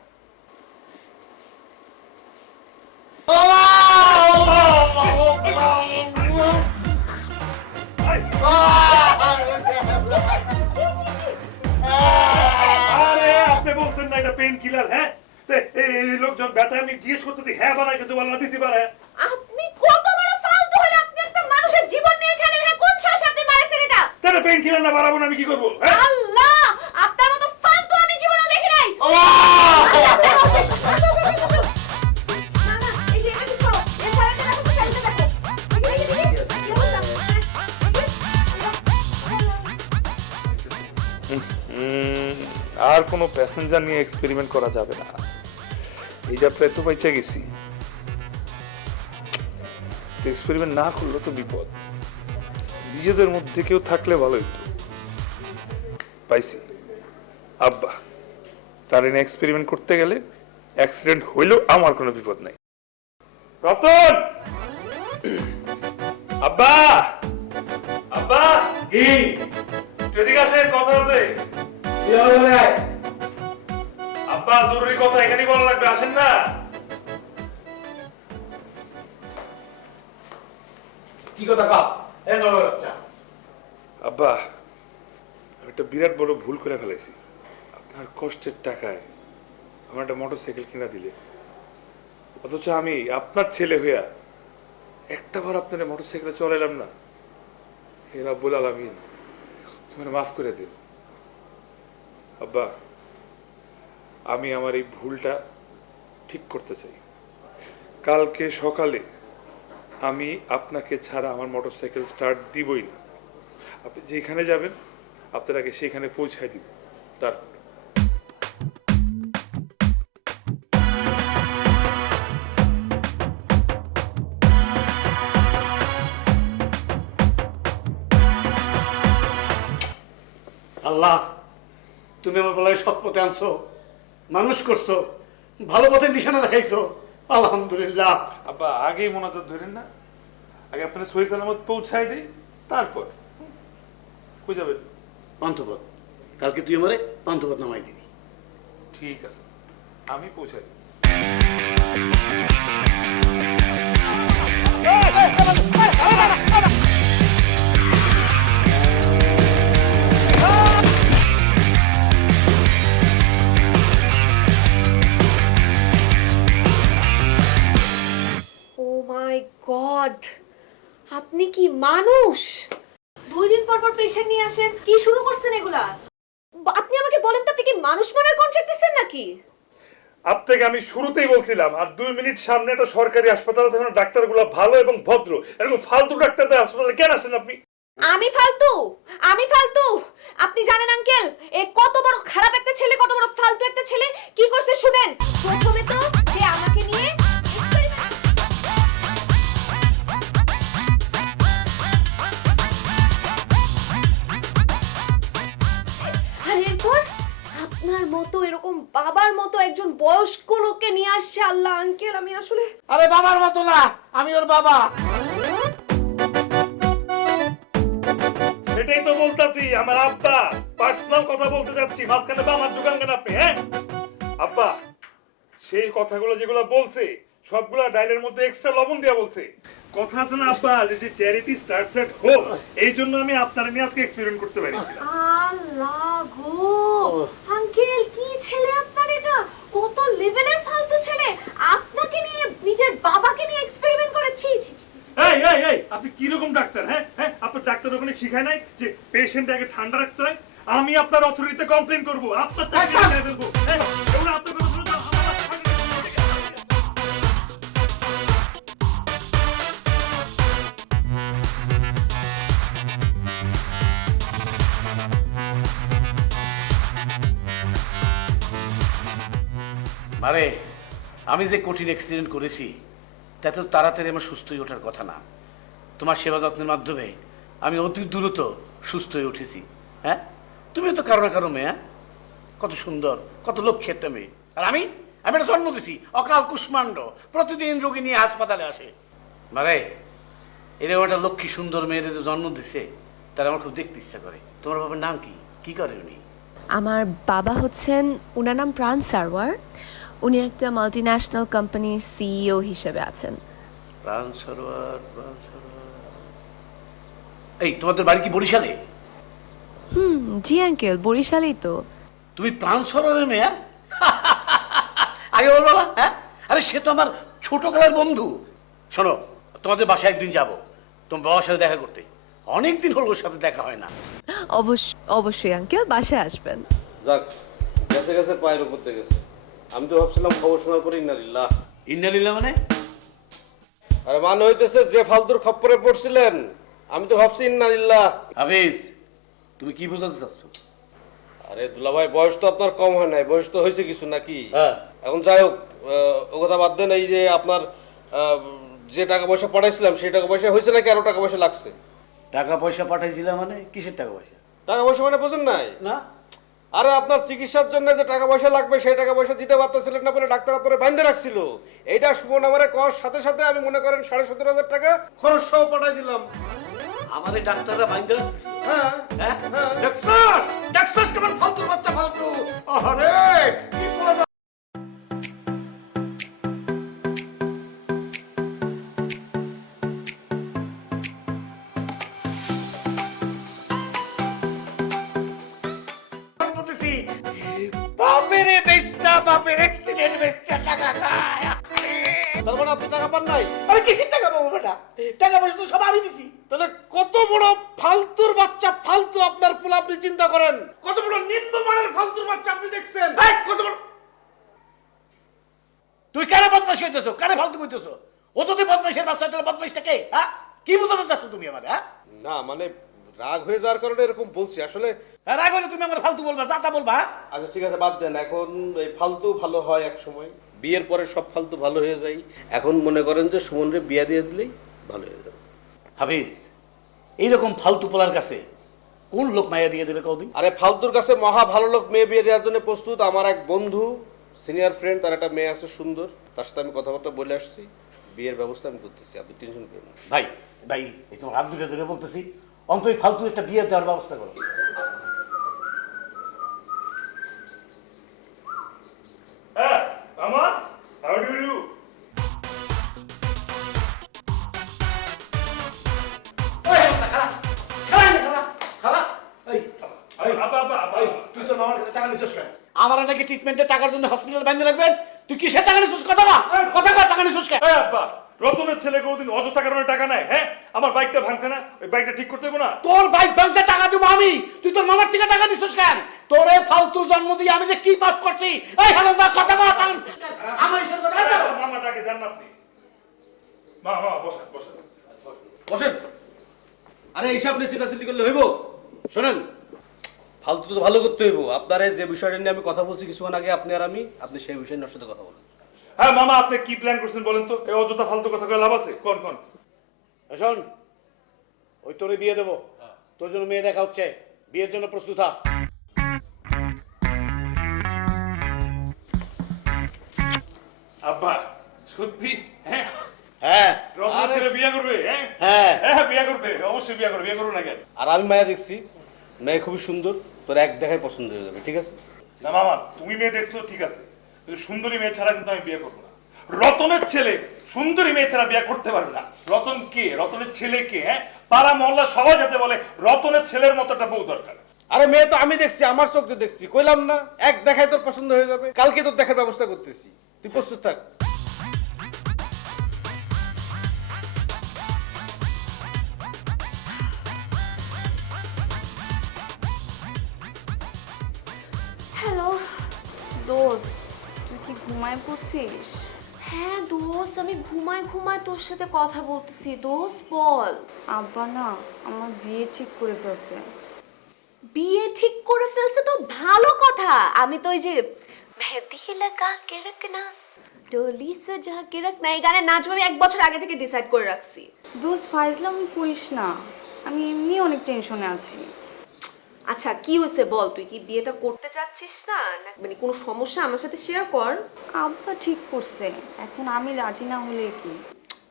আপনি বলছেন না এটা পেন কিলার? হ্যাঁ, এই লোকজন ব্যথা আমি জিজ্ঞেস করতেছি হ্যাঁ বানায়, কিন্তু বলা দিতে পারে। আপনি কত বড় ফালতু হলে আপনি একটা মানুষের জীবন নিয়ে খেলেন? হ্যাঁ, কোন সাহসে আপনি মারেছেন এটা? তাহলে পেন কিলার না বাড়াবো না, আমি কি করবো? হ্যাঁ, আল্লাহ, আপনার মতো ফালতু আমি জীবনেও দেখি নাই। না, না, এই যে এটা ঠিক করো। এই সাইডে রাখো, সাইডে রাখো। আর কোনো প্যাসেঞ্জার নিয়ে এক্সপেরিমেন্ট করা যাবে না। এই যাত্রায় তো বেঁচে গেছি, এক্সপেরিমেন্ট না করলে তো বিপদ। নিজেদের মধ্যে কেউ থাকলে ভালো হতো। পাইছি আব্বা, তার এনে এক্সপেরিমেন্ট করতে গেলে অ্যাক্সিডেন্ট হইলেও আমার কোনো বিপদ নাই। রতন, আব্বা, আব্বা, কি এদিকে আসেন, কথা আছে। আব্বা, জরুরি কথা এখানেই বলা লাগবে, আসেন না। কি কথা কা? এ নড় বাচ্চা। আব্বা, আমি একটা বিরাট বড় ভুল করে ফেলেছি। আপনার কষ্টের টাকায় আমার একটা মোটরসাইকেল কিনা দিলে, অথচ আমি আপনার ছেলে হইয়া একটাবার আপনার মোটরসাইকেলে চলাইলাম না। হে রাব্বুল আলামিন, তুমি মাফ করে দিন। আব্বা, আমি আমার এই ভুলটা ঠিক করতে চাই। কালকে সকালে আমি আপনাকে ছাড়া আমার মোটরসাইকেল স্টার্ট দিবই না। আপনি যেখানে যাবেন আপনাকে সেখানে পৌঁছায় দিব। তারপর আল্লাহ, তুমি আমার বলায় সৎ পথে আনছো, মানুষ করছো, ভালো পথে নিশানা দেখাইছো। আলহামদুলিল্লাহ। আব্বা, আগেই মোনাজাত ধরেন না, আগে আপনার সহি সালামত পৌঁছায় দিই, তারপর কই যাবেন? পান্থপথ, কালকে তুই আমারে পান্থপথ নামাই দিবি। ঠিক আছে, আমি পৌঁছাই দিই। ও মাই গড, আপনি কি মানুষ? 2 দিন পর পর পেশেন্ট নিয়ে আসেন, কি শুরু করছেন এগুলা? আপনি আমাকে বলেন তো, আপনি কি মানুষ মারার কন্ট্রাক্ট দিচ্ছেন নাকি? আপনাকে আমি শুরুতেই বলছিলাম, আর 2 মিনিট সামনে একটা সরকারি হাসপাতাল আছে, ওখানে ডাক্তারগুলো ভালো এবং ভদ্র। এরকম ফালতু ডাক্তারদের হাসপাতালে কেন আসেন আপনি? আমি ফালতু? আমি ফালতু? আপনি জানেন আঙ্কেল, এ কত বড় খারাপ একটা ছেলে, কত বড় ফালতু একটা ছেলে। কি করছে শুনেন। প্রথমে তো সে আমাকে নিয়ে আর এরপর আপনার মতো এরকম বাবার মতো একজন বয়স্ক লোককে নিয়ে আসছে। আল্লাহ আঙ্কেল, আমি আসলে আরে বাবার মতো না, আমি ওর বাবা। সেটাই তো বলতাছি, আমার আব্বা পার্সোনাল কথা বলতে যাচ্ছি, মাঝখানে বা আমার দোকান কেন আপনি? হ্যাঁ আব্বা, সেই কথাগুলো যেগুলো বলছে সবগুলা ডাইলের মধ্যে এক্সট্রা লবণ দিয়া বলছে। কথা আছে না আব্বা, যে চ্যারিটি স্টার্টস এট হোম, এই জন্য আমি আপনার নিয়ে আজকে এক্সপেরিমেন্ট করতে পারিছিলাম। আল্লাহ গো, আঙ্কেল কি ছেলে আপনার এটা? কত লেভেলের ফালতু ছেলে। আপনাকে নিয়ে, নিজের বাবাকে নিয়ে এক্সপেরিমেন্ট করেছি। এই এই এই, আপনি কি রকম ডাক্তার? হ্যাঁ হ্যাঁ, আপনার ডাক্তার ওখানে শিখায় নাই যে পেশেন্টটাকে ঠান্ডা রাখতে হয়? আমি আপনার অথরিটিতে কমপ্লেইন করব, আপনার চাকরি নিয়ে ফেলবো। হ্যাঁ, এগুলো আপনার কথা শুনে তো আমার মাথা খারাপ হয়ে যাচ্ছে। মারে, আমি যে কঠিন অ্যাক্সিডেন্ট করেছি তাতে তো তাড়াতাড়ি আমার সুস্থ হয়ে ওঠার কথা না। তোমার সেবা যত্নের মাধ্যমে আমি অতি দ্রুত সুস্থ হয়ে উঠেছি। হ্যাঁ, তুমিও তো কারো না কারো মেয়ে, কত সুন্দর, কত লক্ষ্যে একটা মেয়ে। আর আমি একটা জন্ম দিছি অকাল কুষ্মাণ্ড, প্রতিদিন রোগী নিয়ে হাসপাতালে আসে। মারে, এরকম একটা লক্ষ্মী সুন্দর মেয়েদের যে জন্ম দিছে তার আমার খুব দেখতে ইচ্ছা করে। তোমার বাবার নাম কি? কি করে উনি? আমার বাবা হচ্ছেন, উনার নাম প্রাণ সারওয়ার। উনি একটা মাল্টিন্যাশনাল কোম্পানির সিইও হিসেবে আছেন। প্রাণ সরোয়ার, প্রাণ সরোয়ার। এই, তোমাদের বাড়ি কি বরিশালে? জি আঙ্কেল, বরিশালেই তো। তুমি প্রাণ সরোয়ারের মেয়ে? আগে বলবো না? হ্যাঁ, আরে সে তো আমার ছোটকালের বন্ধু। শোনো, তোমাদের বাসায় একদিন যাব তোমার বাবার সাথে দেখা করতে। অনেকদিন হলো ওর সাথে দেখা হয় না। অবশ্যই আঙ্কেল, বাসায় আসবেন। যাক, গেছে গেছে পায়ের উপর দিয়ে গেছে। আমি তো ভাবছিলাম খবর শোনার পরে ইন্নালিল্লাহ। ইন্নালিল্লাহ মানে? আরে মানে হইতেছে যে ফালতুর খপ্পরে পড়ছিলেন, আমি তো ভাবছি ইন্নালিল্লাহ। হাফিজ, তুমি কি বোঝাতে চাচ্ছ? আরে দুলাভাই, বয়স তো আপনার কম হয় নাই, বয়স তো হয়েছে কিছু নাকি? হ্যাঁ। এখন যাই হোক, ও কথা বাদ দেন। এই যে আপনার যে টাকা পয়সা পাঠাইছিলাম, সেই টাকা পয়সা হয়েছে নাকি আরো টাকা পয়সা লাগছে? টাকা পয়সা পাঠাইছিলাম মানে? কিসের টাকা পয়সা? টাকা পয়সা মানে বোঝেন নাই? না। আরে আপনার চিকিৎসার জন্য যে টাকা পয়সা লাগবে সেই টাকা পয়সা দিতে পারতেছিলেন না বলে ডাক্তার আপনারে বাইন্ধে রাখছিল। এইটা সুমন আমারে কর সাথে সাথে আমি মনে করেন 17,500 টাকা খরচ সহ পাঠাই দিলাম। আমাদের ডাক্তাররা বাইন্ধে রাখছে? হ্যাঁ হ্যাঁ, হ্যাঁ। দেখছস? দেখছস কেমন ফালতু বাচ্চা ফালতু? আরে কি বলা যায়? মায়েরে বেচ্চা বাপের অ্যাক্সিডেন্ট বেচ্চা টাকা খায়। তার মানে আপনি টাকা পান নাই? আরে কিসের টাকা পাবো বেটা? টাকা পয়সা তো সব আমি দিছি। তাহলে কত বড় ফালতুর বাচ্চা, ফালতু আপনার পোলা, আপনি চিন্তা করেন কত বড় নিম্নমানের ফালতুর বাচ্চা আপনি দেখছেন। এই, কত বড় তুই কারে বদমাইশ কইতেছো? কারে ফালতু কইতেছো? ও যদি বদমাইশের বাচ্চা তাহলে বদমাইশটা কে? হ্যাঁ, কি বুঝাতে চাচ্ছ তুমি আমারে? হ্যাঁ, না মানে রাগ হয়ে যাওয়ার কারণে এরকম বলছি আসলে। রাগ হলে তুমি আমার ফালতু বলবা, যা তা বলবা? হ্যাঁ? আচ্ছা ঠিক আছে, বাদ দেন। এখন এই ফালতু ভালো হয় এক সময়, বিয়ের পরে সব ফালতু ভালো হয়ে যায়। এখন মনে করেন যে সুমনরে বিয়ে দিয়ে দিলেই ভালো হয়ে যাবে। হাফিজ, এইরকম ফালতু পোলার কাছে কোন লোক মায়া বিয়ে দেবে কদিন? আরে ফালতুর কাছে মহা ভালো লোক মেয়ে বিয়ে দেওয়ার জন্য প্রস্তুত। আমার এক বন্ধু, সিনিয়র ফ্রেন্ড, তার একটা মেয়ে আছে সুন্দর, তার সাথে আমি কথাবার্তা বলে আসছি, বিয়ের ব্যবস্থা আমি করতেছি, আপনি টেনশন করেন না। ভাই ভাই, এই তোমার হাত দুটো ধরে বলতেছি, অন্তত এই ফালতু একটা বিয়ে দেওয়ার ব্যবস্থা করো। হ্যাঁ মামা, হাউ ডু ইউ? তুই তোর মামার কাছে টাকা নিছিস কেন? আমার নাকি ট্রিটমেন্টের টাকার জন্য হসপিটাল বাইন্ধে রাখবেন, তুই কিসের টাকা নিছিস? কথা কর, টাকা নিছিস কেন? এই আব্বা, রতনের ছেলে কোনদিন অযথা কারণে টাকা নেয়? হ্যাঁ, আমার বাইকটা ভাঙছে না, ওই বাইকটা ঠিক করতে হবে না? তোর বাইক ভাঙছে টাকা দেবো আমি, তুই তোর মামার থেকে টাকা নিছিস কেন? তোরে ফালতু জন্ম দিয়ে আমি যে কি পাপ করছি? এই হারামদা, কথা কর, আমার এসব কথা বল। মামা ডাকে, জান না আপনি? মা মা বসেন বসেন। বসেন। আরে এইসব নিয়ে চিন্তাচিন্তি করলে হইব? শোনেন, ফালতু তো ভালো করতে হইব। আপনারা যে বিষয়টা নিয়ে আমি কথা বলছি কিছুক্ষণ আগে, আপনি আর আমি সেই বিষয় নিয়ে ওর সাথে কথা বলেন। হ্যাঁ মামা, আপনি কি প্ল্যান করছেন বলেন তো? এই অযথা ফালতু কথা কয়ে লাভ আছে? কোন কোন? শোন, ওই তোরে বিয়ে দেবো, তোর জন্য মেয়ে দেখা হচ্ছে, বিয়ের জন্য প্রস্তুত হ। আব্বা সত্যি? হ্যাঁ, হ্যাঁ রতনের ছেলে বিয়ে করবে? হ্যাঁ হ্যাঁ, হ্যাঁ, বিয়ে করবে, অবশ্যই বিয়ে করবে। বিয়ে করুন না কেন? আর আমি মায়া দেখছি, মেয়ে খুবই সুন্দর, তোর এক দেখায় পছন্দ হয়ে যাবে, ঠিক আছে? না মামা, তুমি মেয়ে দেখছো ঠিক আছে, কিন্তু সুন্দরী মেয়ে ছাড়া কিন্তু আমি বিয়ে করবো না। রতনের ছেলে সুন্দরী মেয়ে ছাড়া বিয়ে করতে পারবে না। রতন কে? রতনের ছেলে কে? হ্যাঁ, পাড়া মহল্লা সবাই যাতে বলে রতনের ছেলের মতো একটা বউ দরকার। আরে মেয়ে তো আমি দেখছি, আমার চোখ দিয়ে দেখছি, কইলাম না এক দেখায় তোর পছন্দ হয়ে যাবে। কালকে তোর দেখার ব্যবস্থা করতেছি, তুই প্রস্তুত থাক। হ্যালো দোস্ত, তুই কি ঘুমায় পড়ছিস? হ্যাঁ দোস্ত, আমি ঘুমায় তোর সাথে কথা বলতেছি। দোস্ত বল। আব্বা না আমার বিয়ে ঠিক করে ফেলছে। বিয়ে ঠিক করে ফেলছে তো ভালো কথা। আমি তো ওই যে মেহেদি লাগা কে রাখনা ডোলি সাজা কে রাখনা এই গানে নাচবো আমি 1 বছর আগে থেকে ডিসাইড করে রাখছি। দোস্ত ফাইজলাম করিস না, আমি এমনি অনেক টেনশনে আছি। আচ্ছা কি হয়েছে বল, তুই কি বিয়েটা করতে চাচ্ছিস না? মানে কোনো সমস্যা আমার সাথে শেয়ার কর। আব্বা ঠিক করছে, এখন আমি রাজি না হলে কি?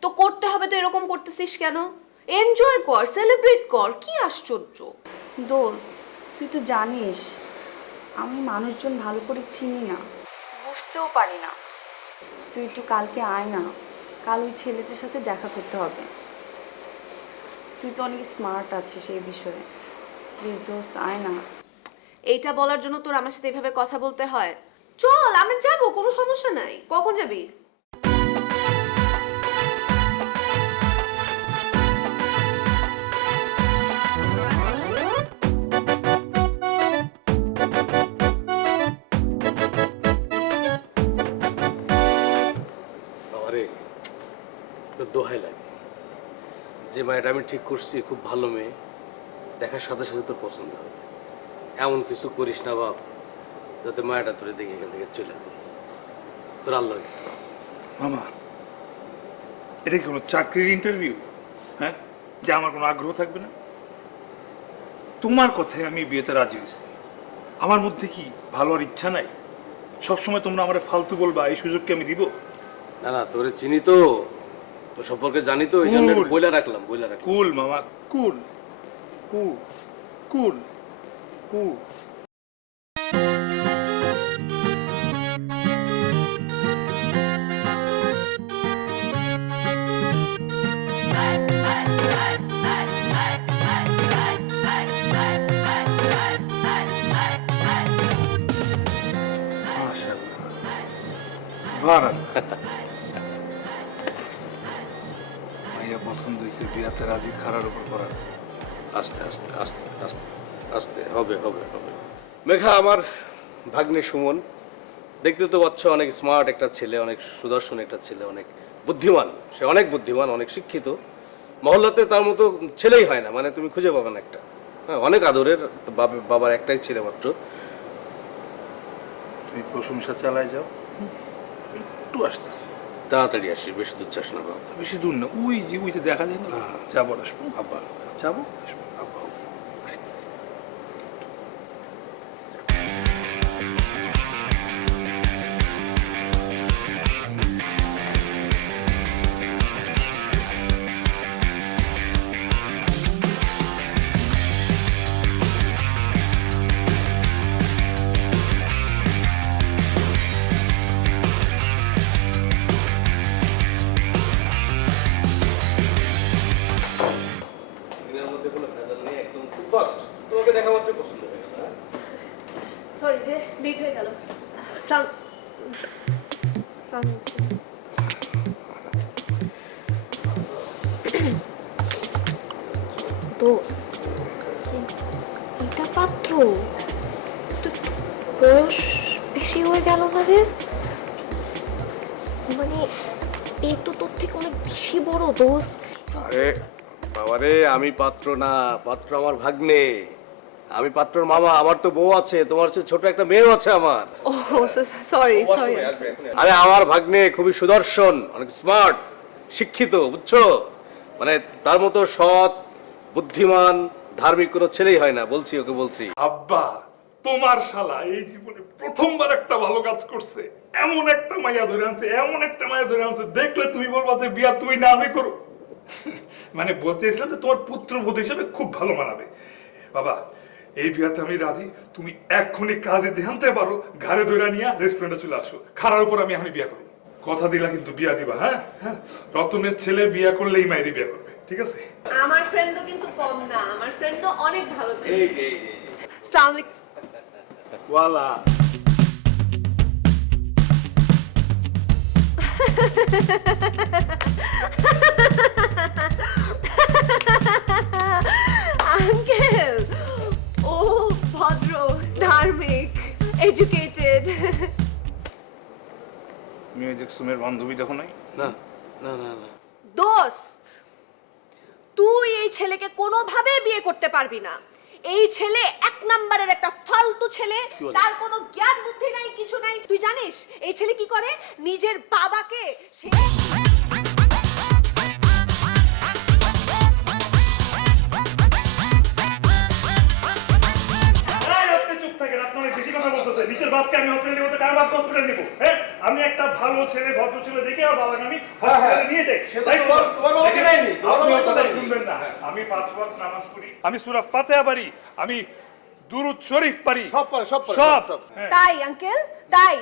তো করতে হবে, তো এরকম করতেছিস কেন? এনজয় কর, সেলিব্রেট কর, কি আশ্চর্য। দোস্ত তুই তো জানিস আমি মানুষজন ভালো করে চিনি না, বুঝতেও পারি না। তুই একটু কালকে আয় না, কাল ওই ছেলেটার সাথে দেখা করতে হবে। তুই তো অনেক স্মার্ট আছিস এই বিষয়ে, প্লিজ দোস্ত আয় না। এইটা বলার জন্য তোর আমার সাথে এভাবে কথা বলতে হয়? চল আমরা যাবো, কোনো সমস্যা নাই। কখন যাবি? আরে তো দোহাই লাগে, যে মেয়েটা আমি ঠিক করছি খুব ভালো মেয়ে, দেখার সাথে সাথে তোর পছন্দ হবে। এমন কিছু করিস না বাপ যাতে মায়াটা তোরে দেখে এখান থেকে চলে যায়। তোর আল্লাহ। মামা, এটা কি কোনো চাকরির ইন্টারভিউ? হ্যাঁ, যে আমার কোনো আগ্রহ থাকবে না? তোমার কথায় আমি বিয়েতে রাজি হয়েছি। আমার মধ্যে কি ভালো আর ইচ্ছা নাই? সবসময় তোমরা আমার ফালতু বলবা, এই সুযোগ কি আমি দিব? না না, তোরে চিনি তো, তোর সম্পর্কে জানি তো, এই জন্য বইলা রাখলাম। কুল মামা, কুল কুল কুল কুল। মাইয়া পছন্দ হয়েছে, বিয়াতে রাজি, খারার উপর করা। আস্তে আস্তে আস্তে আস্তে আস্তে হবে হবে হবে। মেঘা আমার ভাগ্নে সুমন, দেখতে তো পাচ্ছ অনেক স্মার্ট একটা ছেলে, অনেক সুদর্শন একটা ছেলে, অনেক বুদ্ধিমান, সে অনেক বুদ্ধিমান, অনেক শিক্ষিত। মহল্লাতে তার মতো ছেলেই হয় না, মানে তুমি খুঁজে পাবে না একটা। হ্যাঁ, অনেক আদরের, বাবার একটাই ছেলে মাত্র। তুমি প্রশংসা চালাই যাও, একটু আসতেছে। তাড়াতাড়ি আসি, বেশি দূর যাস না বাবা। বেশি দূর না, ওই যে দেখা যায় না, যাবো আসবো। আব্বা যাবো আব্বা আসতেছে। দিনের মধ্যে কোনো ভেজাল নেই, একদম খুব ফাস্ট। তোমাকে দেখা মাত্রই পছন্দ হয়ে গেল। হ্যাঁ? সরি রে, দেরি হয়ে গেল। সাম সাম দোস্ত, এটা পাত্র তো বয়স বেশি হয়ে গেল না রে? মানে এ তো তোর থেকে অনেক বেশি বড় দোস্ত। আরে বাবারে, আমি পাত্র না, পাত্র আমার ভাগ্নে। আমি পাত্রর মামা, আমার তো বউ আছে, তোমার চেয়ে ছোট একটা মেয়েও আছে আমার। ও সরি সরি। আরে আমার ভাগ্নে খুবই সুদর্শন, অনেক স্মার্ট, শিক্ষিত, বুঝছো? মানে তার মতো সৎ, বুদ্ধিমান, ধার্মিক কোনো ছেলেই হয় না, বলছি ওকে বলছি। আব্বা, তোমার শালা এই জীবনে প্রথমবার একটা ভালো কাজ করছে। এমন একটা মাইয়া ধরে আনছে, এমন একটা মাইয়া ধরে আনছে, দেখলে তুমি বলবা যে বিয়া তুই না আমি করো। মানে বলতেছিলাম যে তোমার পুত্রবধূ হিসেবে খুব ভালো মানাবে। বাবা, এই বিয়াতে আমি রাজি। তুমি এক্ষুনি কাজে জানতে পারো, ঘরে ধরে নিয়ে রেস্টুরেন্টে চলে আসো। খারার উপর আমি বিয়া করবো। কথা দিলা কিন্তু বিয়া দিবা। হ্যাঁ হ্যাঁ, রতনের ছেলে বিয়া করলেই মায়েরই বিয়া করবে, ঠিক আছে? আমার ফ্রেন্ডও কিন্তু কম না, আমার ফ্রেন্ডও অনেক ভালো। এই যে এই যে আসসালামু আলাইকুম। ওয়ালা আঙ্কেল, ও ভদ্র, ধার্মিক, এডুকেটেড। মিউজিক সুমের বান্ধবী দেখো নাই? না না না না, দোস্ত, তুই এই ছেলেকে কোনোভাবে বিয়ে করতে পারবি না। এই ছেলে এক নাম্বারের একটা ফালতু ছেলে, তার কোনো জ্ঞান বুদ্ধি নাই, কিছু নাই। তুই জানিস এই ছেলে কি করে? নিজের বাবাকে সে এই, আপনি চুপ থাকেন, আপনি অনেক বেশি কথা বলতেছেন। নিজের বাপকে আমি হসপিটালে নিব, কার বাপকে হসপিটালে নিব? হ্যাঁ, আমি একটা ভালো ছেলে, ভদ্র ছেলে দেখে আমার বাবাকে আমি হসপিটালে নিয়ে যাই। তাই তো? তোমার বাবাকে নেয়নি, তোমার আপনি বাবাকে কথা নেয়নি। শুনবেন না। আমি 5 ওয়াক্ত নামাজ পড়ি, আমি সূরা ফাতিহা পারি, আমি দুরূদ শরীফ পারি, সব পারে, সব পারে, সব। সব। হ্যাঁ। তাই আঙ্কেল, তাই।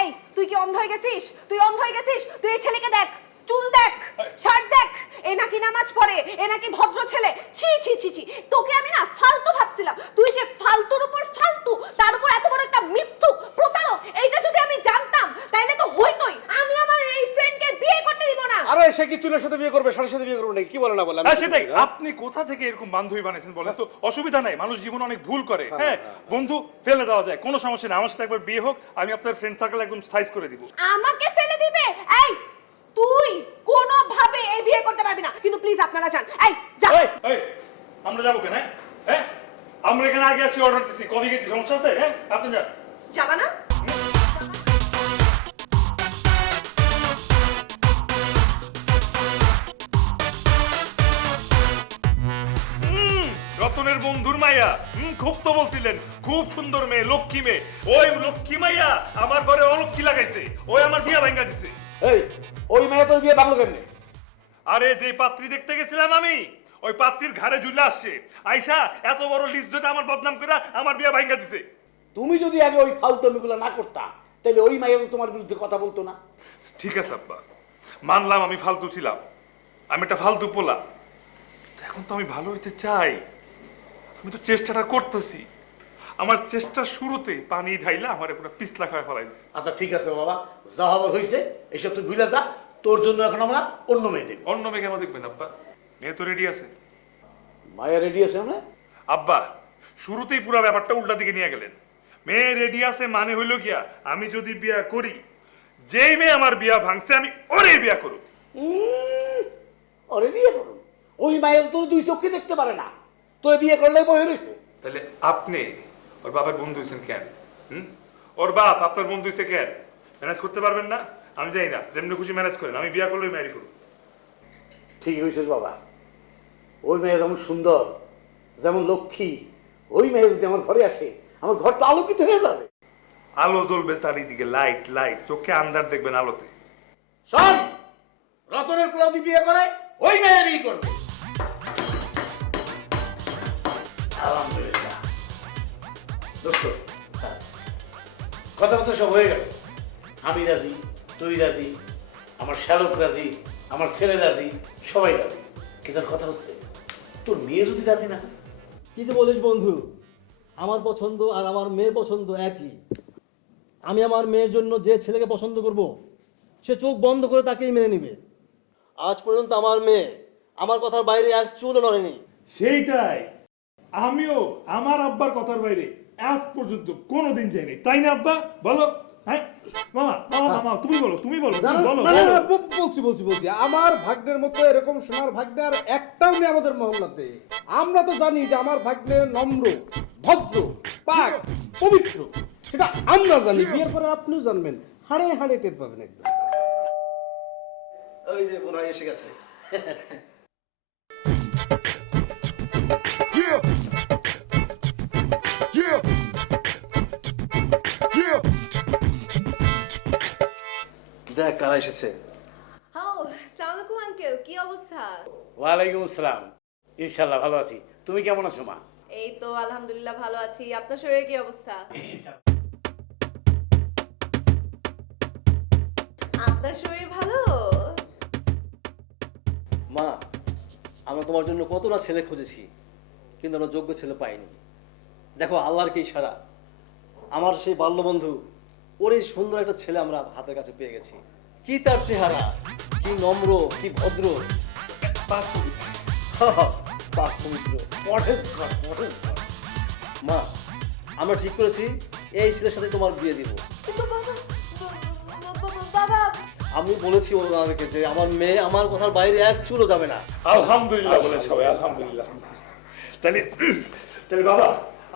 এই, তুই কি অন্ধ হয়ে গেছিস? তুই অন্ধ হয়ে গেছিস? তুই এই ছেলেকে দেখ, চুল দেখ, শার্ট দেখ, এ নাকি নামাজ পড়ে, এ নাকি ভদ্র ছেলে। ছি ছি ছি ছি, তোকে আমি না ফালতু ভাবছিলাম। তুই যে ফালতুর উপর ফালতু, তার উপর এত বড় একটা মিথ্যু, প্রতারক, এইটা যদি আমি জানতাম তাইলে তো হইতোই। আমি আমার এই ফ্রেন্ডকে বিয়ে করতে দিব না। আরে সে কি চুলের সাথে বিয়ে করবে, শাড়ির সাথে বিয়ে করবে নাকি? কি বলে না বলে? হ্যাঁ, সেটাই। আপনি কোথা থেকে এরকম বান্ধবী বানিয়েছেন বলেন তো? অসুবিধা নাই, মানুষ জীবনে অনেক ভুল করে। হ্যাঁ, বন্ধু ফেলে দেওয়া যায়, কোনো সমস্যা নেই। আমার সাথে একবার বিয়ে হোক, আমি আপনার ফ্রেন্ড সার্কেল একদম সাইজ করে দিব। আমাকে ফেলে দিবে? এই, তুই কোনোভাবে এই বিয়ে করতে পারবি না। কিন্তু প্লিজ আপনারা যান। এই যা। এই, এই, আমরা যাবো কেন? হ্যাঁ? হ্যাঁ, আমরা এখানে আগে আসি, অর্ডার দিছি, কফি খেতে সমস্যা আছে? হ্যাঁ, আপনি যান। যাবা না? রতনের বন্ধুর মাইয়া, খুব তো বলছিলেন, খুব সুন্দর মেয়ে, লক্ষ্মী মেয়ে। ওই লক্ষ্মী মাইয়া আমার ঘরে অলক্ষ্মী লাগাইছে, ওই আমার বিয়া ভাঙ্গা দিছে। এই, ওই মেয়ে তোর বিয়ে ভাঙলো কেমনে? আরে যে পাত্রী দেখতে গেছিলাম আমি, ওই পাত্রীর ঘাড়ে ঝুলে আসছে, আইসা এত বড় লিস্ট ধরে আমার বদনাম করে আমার বিয়া ভাঙ্গা দিছে। তুমি যদি আগে ওই ফালতুমিগুলো না করতা, তাহলে ওই মেয়ে তোমার বিরুদ্ধে কথা বলতো না। ঠিক আছে আব্বা, মানলাম আমি ফালতু ছিলাম, আমি একটা ফালতু পোলা। এখন তো আমি ভালো হইতে চাই, আমি তো চেষ্টাটা করতেছি। আমার চেষ্টার শুরুতেই পানি ঢাইলা আমার পুরো পিছলা খাওয়া ফেলাই দিছে। আচ্ছা ঠিক আছে বাবা, যা হবার হয়েছে এসব তুই ভুলে যা। তোর জন্য এখন আমরা অন্য মেয়ে দেখব। অন্য মেয়ে কেন দেখবেন আব্বা? মেয়ে তো রেডি আছে। মায়া রেডি আছে আমরা? আব্বা শুরুতেই পুরো ব্যাপারটা উল্টা দিকে নিয়ে গেলেন। মেয়ে রেডি আছে মানে হইলো গিয়া আমি যদি বিয়া করি, যেই মেয়ে আমার বিয়া ভাঙছে আমি ওরে বিয়া করব। ওরে বিয়ে করুন? ওই মায়ের তোর দুই চোখে দেখতে পারে না, তোর বিয়ে করলে বয়ে রয়েছে। তাহলে আপনি ওর বাবার বন্ধু হয়েছেন কেন? ওর বাপ আপনার বন্ধু হয়েছে কেন? ম্যানেজ করতে পারবেন না? আমি জানি না, যেমনি খুশি ম্যানেজ করেন, আমি বিয়া করলেই ম্যারি করব। ঠিক হয়েছিস বাবা, ওই মেয়ে যেমন সুন্দর, যেমন লক্ষ্মী, ওই মেয়ে যদি আমার ঘরে আসে আমার ঘর তো আলোকিত হয়ে যাবে। আলো জ্বলবে চারিদিকে, লাইট লাইট, চোখে আন্ধার দেখবেন আলোতে। শোন, রতনের কুলাদি বিয়ে করে ওই মেয়েরই করবে। আলহামদুলিল্লাহ দোস্ত, কথা সব হয়ে গেল। আমি রাজি, তুই রাজি, আমার শ্যালক রাজি, আমার ছেলে রাজি, সবাই রাজি। কিন্তু কথা হচ্ছে তোর মেয়ে যদি রাজি না হয়? কি যে বলিস বন্ধু, আমার পছন্দ আর আমার মেয়ের পছন্দ একই। আমি আমার মেয়ের জন্য যে ছেলেকে পছন্দ করব সে চোখ বন্ধ করে তাকেই মেনে নিবে। আজ পর্যন্ত আমার মেয়ে আমার কথার বাইরে এক চুলও নড়েনি। সেইটাই, আমিও আমার আব্বার কথার বাইরে আজ পর্যন্ত কোনোদিন যাইনি, তাই না আব্বা? বলো। হ্যাঁ মামা, মামা মামা তুমি বলো, তুমি বলো, তুমি বলো। বলছি আমার ভাগ্নের মতো এরকম সোনার ভাগ্নে আর একটাও নেই আমাদের মহল্লাতে। আমরা তো জানি যে আমার ভাগ্নে নম্র, ভদ্র, পাক, পবিত্র, সেটা আমরা জানি। বিয়ের পরে আপনিও জানবেন, হাড়ে হাড়ে টের পাবেন একদম। ওই যে বোনাই এসে গেছে। দেখ কারা এসেছে। হাও আসসালামু আলাইকুম আঙ্কেল, কি অবস্থা? ওয়ালাইকুম আসসালাম। ইনশাল্লাহ ভালো আছি, তুমি কেমন আছো মা? এই তো আলহামদুলিল্লাহ ভালো আছি। আপনার শরীরের কি অবস্থা? আপনার শরীর ভালো? মা, আমরা তোমার জন্য কত না ছেলে খুঁজেছি, কিন্তু আমরা যোগ্য ছেলে পাইনি। দেখো আল্লাহর কি ইশারা, আমার সেই বাল্যবন্ধু ওর এই সুন্দর একটা ছেলে আমরা হাতের কাছে পেয়ে গেছি। কি তার চেহারা, কি নম্র, কি ভদ্র, পাক পবিত্র। পাক পবিত্র, পরহেজগার, পরহেজগার। মা, আমরা ঠিক করেছি এই ছেলের সাথে তোমার বিয়ে দিব। কিন্তু বাবা, আমি বলেছি ওনাদেরকে যে আমার মেয়ে আমার কথার বাইরে এক চুলও যাবে না। আলহামদুলিল্লাহ বলে সবাই আলহামদুলিল্লাহ। তাহলে তাহলে বাবা,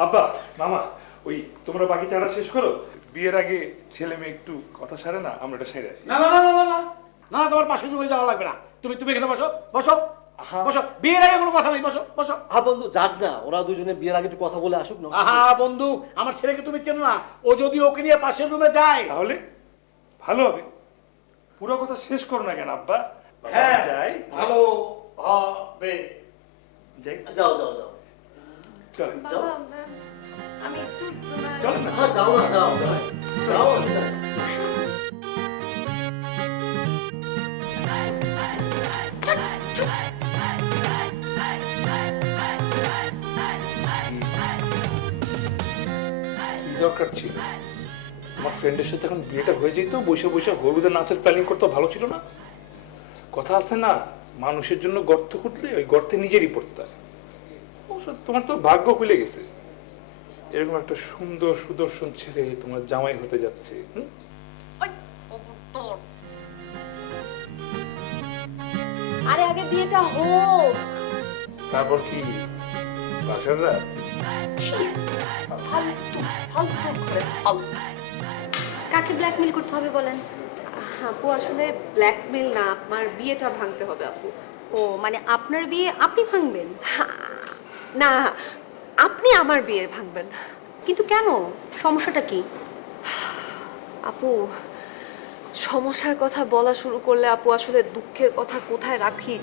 আব্বা, মামা, ওই তোমরা বাকি চারা শেষ করো। বিয়ের আগে ছেলে মেয়ে একটু কথা সারে না, আমরা এটা সেরে আসি। না না না না না না, তোমার পাশে তুমি যাওয়া লাগবে না। তুমি তুমি এখানে বসো, বসো বসো। বিয়ের আগে কোনো কথা নেই, বসো বসো। হ্যাঁ বন্ধু, যাক না, ওরা দুজনে বিয়ের আগে একটু কথা বলে আসুক না। আহা বন্ধু, আমার ছেলেকে তুমি চেনো না, ও যদি ওকে নিয়ে পাশের রুমে যায় তাহলে ভালো হবে। পুরো কথা শেষ করো না কেন আব্বা? হ্যাঁ যাই, ভালো হবে। যাই, যাও যাও যাও। চল বাবা আমি একটু চল না। হ্যাঁ যাও না, যাও যাও যাও। দরকার ছিল আমার ফ্রেন্ডের সাথে এখন বিয়েটা হয়ে যেত, বসে বসে হলুদে নাচের প্ল্যানিং করতে ভালো ছিল না? কথা আছে না, মানুষের জন্য গর্ত খুঁড়লে ওই গর্তে নিজেরই পড়তে হয়। তোমার তো ভাগ্য খুলে গেছে, এরকম একটা সুন্দর সুদর্শন ছেলে তোমার জামাই হতে যাচ্ছে। আরে আগে বিয়েটা হোক। তারপর কি বাসার রাত? কাকে ব্ল্যাকমেল করতে হবে বলেন? আপু আসলে ব্ল্যাকমেল না, আপনার বিয়েটা ভাঙতে হবে আপু। ও মানে আপনার বিয়ে আপনি ভাঙবেন? না, আপনি আমার বিয়ে ভাঙবেন। কিন্তু কেন, সমস্যাটা কি? আপু সমস্যার কথা বলা শুরু করলে আপু আসলে দুঃখের কথা কোথায় রাখি।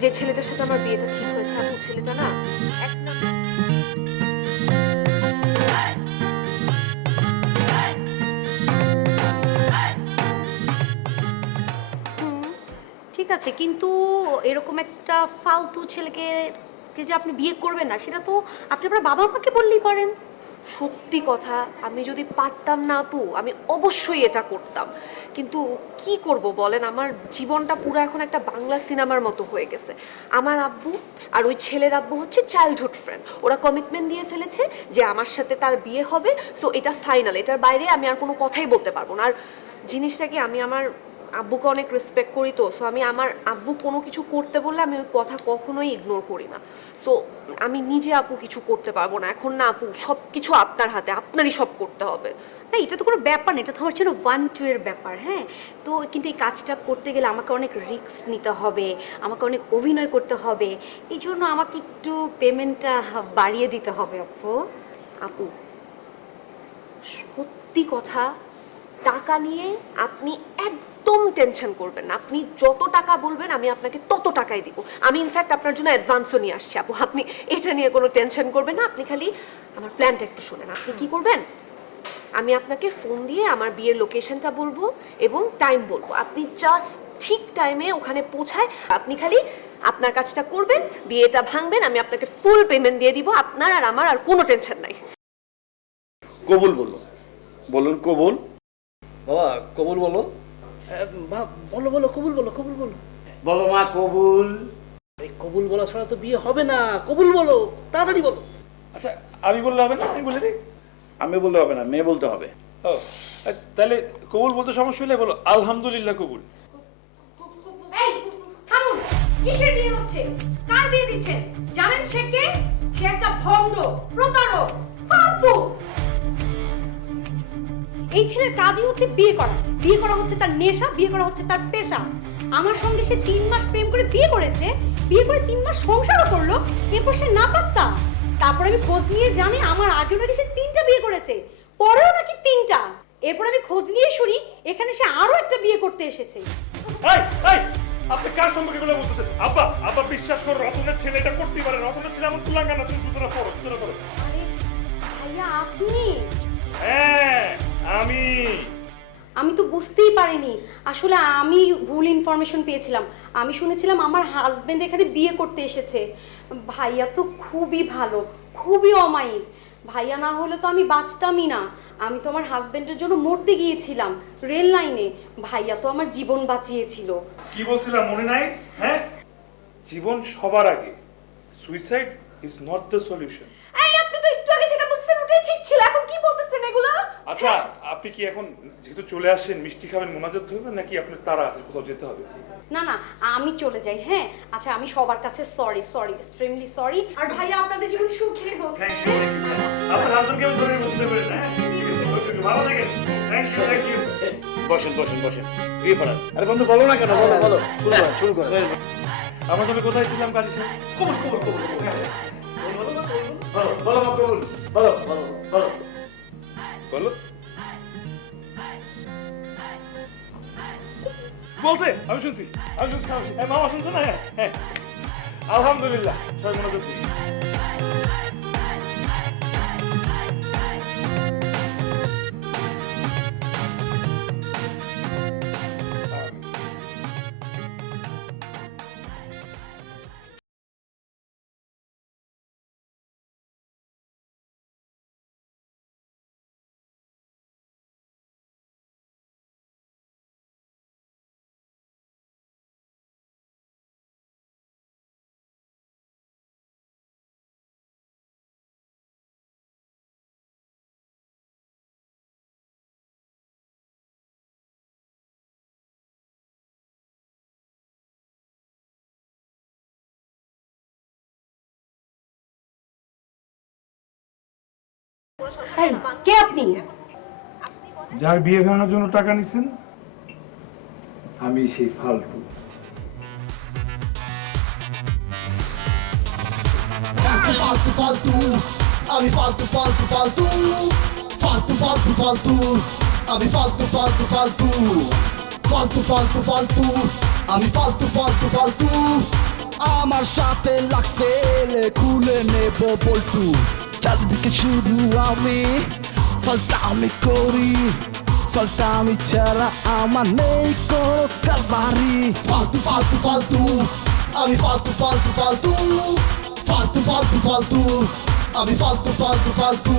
যে ছেলেটার সাথে আমার বিয়েটা ঠিক হয়েছে আপু, ছেলেটা না একটা ঠিক আছে, কিন্তু এরকম একটা ফালতু ছেলেকে যে আপনি বিয়ে করবেন না, সেটা তো আপনি আপনার বাবা মাকে বললেই পারেন। সত্যি কথা, আমি যদি পারতাম না আপু, আমি অবশ্যই এটা করতাম। কিন্তু কি করব বলেন, আমার জীবনটা পুরো এখন একটা বাংলা সিনেমার মতো হয়ে গেছে। আমার আব্বু আর ওই ছেলের আব্বু হচ্ছে চাইল্ডহুড ফ্রেন্ড, ওরা কমিটমেন্ট দিয়ে ফেলেছে যে আমার সাথে তার বিয়ে হবে, সো এটা ফাইনাল, এটার বাইরে আমি আর কোনো কথাই বলতে পারবো না। আর জিনিসটা কি, আমি আমার আব্বুকে অনেক রেসপেক্ট করি, তো সো আমি আমার আব্বু কোনো কিছু করতে বললে আমি ওই কথা কখনোই ইগনোর করি না। সো আমি নিজে আপু কিছু করতে পারবো না এখন, না আপু, সব কিছু আপনার হাতে, আপনারই সব করতে হবে। না, এটা তো কোনো ব্যাপার না, এটা তো আমার জন্য 1-2 এর ব্যাপার। হ্যাঁ, তো কিন্তু এই কাজটা করতে গেলে আমাকে অনেক রিস্ক নিতে হবে, আমাকে অনেক অভিনয় করতে হবে, এই জন্য আমাকে একটু পেমেন্টটা বাড়িয়ে দিতে হবে আপু। আপু সত্যি কথা, টাকা নিয়ে আপনি একদম টেনশন করবেন না। আপনি যত টাকা বলবেন আমি আপনাকে তত টাকাই দিব। আমি ইনফ্যাক্ট আপনার জন্য অ্যাডভান্সও নিয়ে আসছি আপু, আপনি এটা নিয়ে কোনো টেনশন করবেন না। আপনি খালি আমার প্ল্যানটা একটু শুনেন। আপনি কি করবেন, আমি আপনাকে ফোন দিয়ে আমার বিয়ের লোকেশনটা বলবো এবং টাইম বলবো, আপনি জাস্ট ঠিক টাইমে ওখানে পৌঁছায় আপনি খালি আপনার কাজটা করবেন, বিয়েটা ভাঙবেন, আমি আপনাকে ফুল পেমেন্ট দিয়ে দিব। আপনার আর আমার আর কোনো টেনশন নাই। কবুল বলো, বলুন কবুল। বাবা কবুল বলো। মা বলো বলো, কবুল বলো, কবুল বলো। বলো মা কবুল। এই কবুল বলা ছাড়া তো বিয়ে হবে না, কবুল বলো, তাড়াতাড়ি বলো। আচ্ছা আমি বললে হবে না? আমি বলে দিই। আমি বললে হবে না, মেয়ে বলতে হবে। ও তাহলে কবুল বলতে সমস্যা হলে বলো আলহামদুলিল্লাহ কবুল। এই থামুন, কিসের বিয়ে হচ্ছে, কার বিয়ে দিচ্ছেন? জানেন সে কে? সে একটা ভণ্ড, প্রতারক, ফালতু। এই ছেলের কাজই হচ্ছে বিয়ে করা, বিয়ে করা হচ্ছে তার নেশা, বিয়ে করা হচ্ছে তার পেশা। আমার সঙ্গে সে 3 মাস প্রেম করে বিয়ে করেছে, বিয়ে করে 3 মাস সংসারও করলো, এরপর সে না পাত্তা। তারপর আমি খোঁজ নিয়ে জানি আমার আগেও নাকি সে 3টা বিয়ে করেছে, পরেও নাকি 3টা। এরপর আমি খোঁজ নিয়ে শুনি এখানে সে আরো একটা বিয়ে করতে এসেছে। এই এই আপনি কার সম্পর্কে এগুলো বলতেছেন? আব্বা আব্বা বিশ্বাস করো, রতনের ছেলে এটা করতেই পারে। রতনের ছেলে এমন তুলাঙ্গা না, তুমি জুতোটা পরো, জুতোটা পরো। আরে ভাইয়া আপনি? হ্যাঁ আমি তো বুঝতেই পারিনি, আসলে আমি ভুল ইনফরমেশন পেয়েছিলাম। আমি শুনেছিলাম আমার হাজবেন্ড এখানে বিয়ে করতে এসেছে। ভাইয়া তো খুবই ভালো, খুবই অমায়িক। ভাইয়া না হলে তো আমি বাঁচতামই না। আমি তো আমার হাজবেন্ডের জন্য মরতে গিয়েছিলাম রেল লাইনে, ভাইয়া তো আমার জীবন বাঁচিয়েছিল। কি বলছিলাম মনে নাই? হ্যাঁ, জীবন সবার আগে, suicide is not the solution. এই আপনি তো একটু আগে যেটা বলছেন ওটাই ঠিক ছিল, এখন কি বলতেছেন এগুলো? আচ্ছা আপনি কি এখন যেহেতু চলে আসেন মিষ্টি খাবেন, মোনাজাত ধরবেন, নাকি আপনার তারা আছে কোথাও যেতে হবে? না না, আমি চলে যাই। হ্যাঁ আচ্ছা, আমি সবার কাছে সরি, এক্সট্রিমলি সরি। আর ভাইয়া আপনাদের জীবন সুখের হোক। Thank you. আপনার হাজবেন্ডকে আমি ধরে বলতে পারি না। ভালো থাকেন। Thank you. বসেন বসেন বসেন, বিয়ে পড়ান। আরে বন্ধু বলো না কেন, বলো বলো, শুরু করো। আমরা তবে কোথায় ছিলাম কাজী সাহেব? কবুল কবুল কবুল বলো বলো মা কবুল বলো বলো বলো বলো। বলতে আমি শুনছি, মামা শুনছে না? হ্যাঁ আলহামদুলিল্লাহ, সবাই মনোযোগ দিন। এই, কে আপনি? যার বিয়ে ভাঙানোর জন্য টাকা নিছেন আমি সেই ফালতু। ফালতু ফালতু আমি ফালতু ফালতু ফালতু ফালতু ফালতু ফালতু আমি ফালতু ফালতু ফালতু ফালতু ফালতু ফালতু আমি ফালতু ফালতু ফালতু আমার সাথে লাগতে এলে খুলে নেব বল্টু চারিদিকে শুধু আমি ফালতামি করি ফালতামি ছাড়া আমার নেই কোনো কারবারি ফালতু ফালতু ফালতু আমি ফালতু ফালতু ফালতু ফালতু ফালতু ফালতু আমি ফালতু ফালতু ফালতু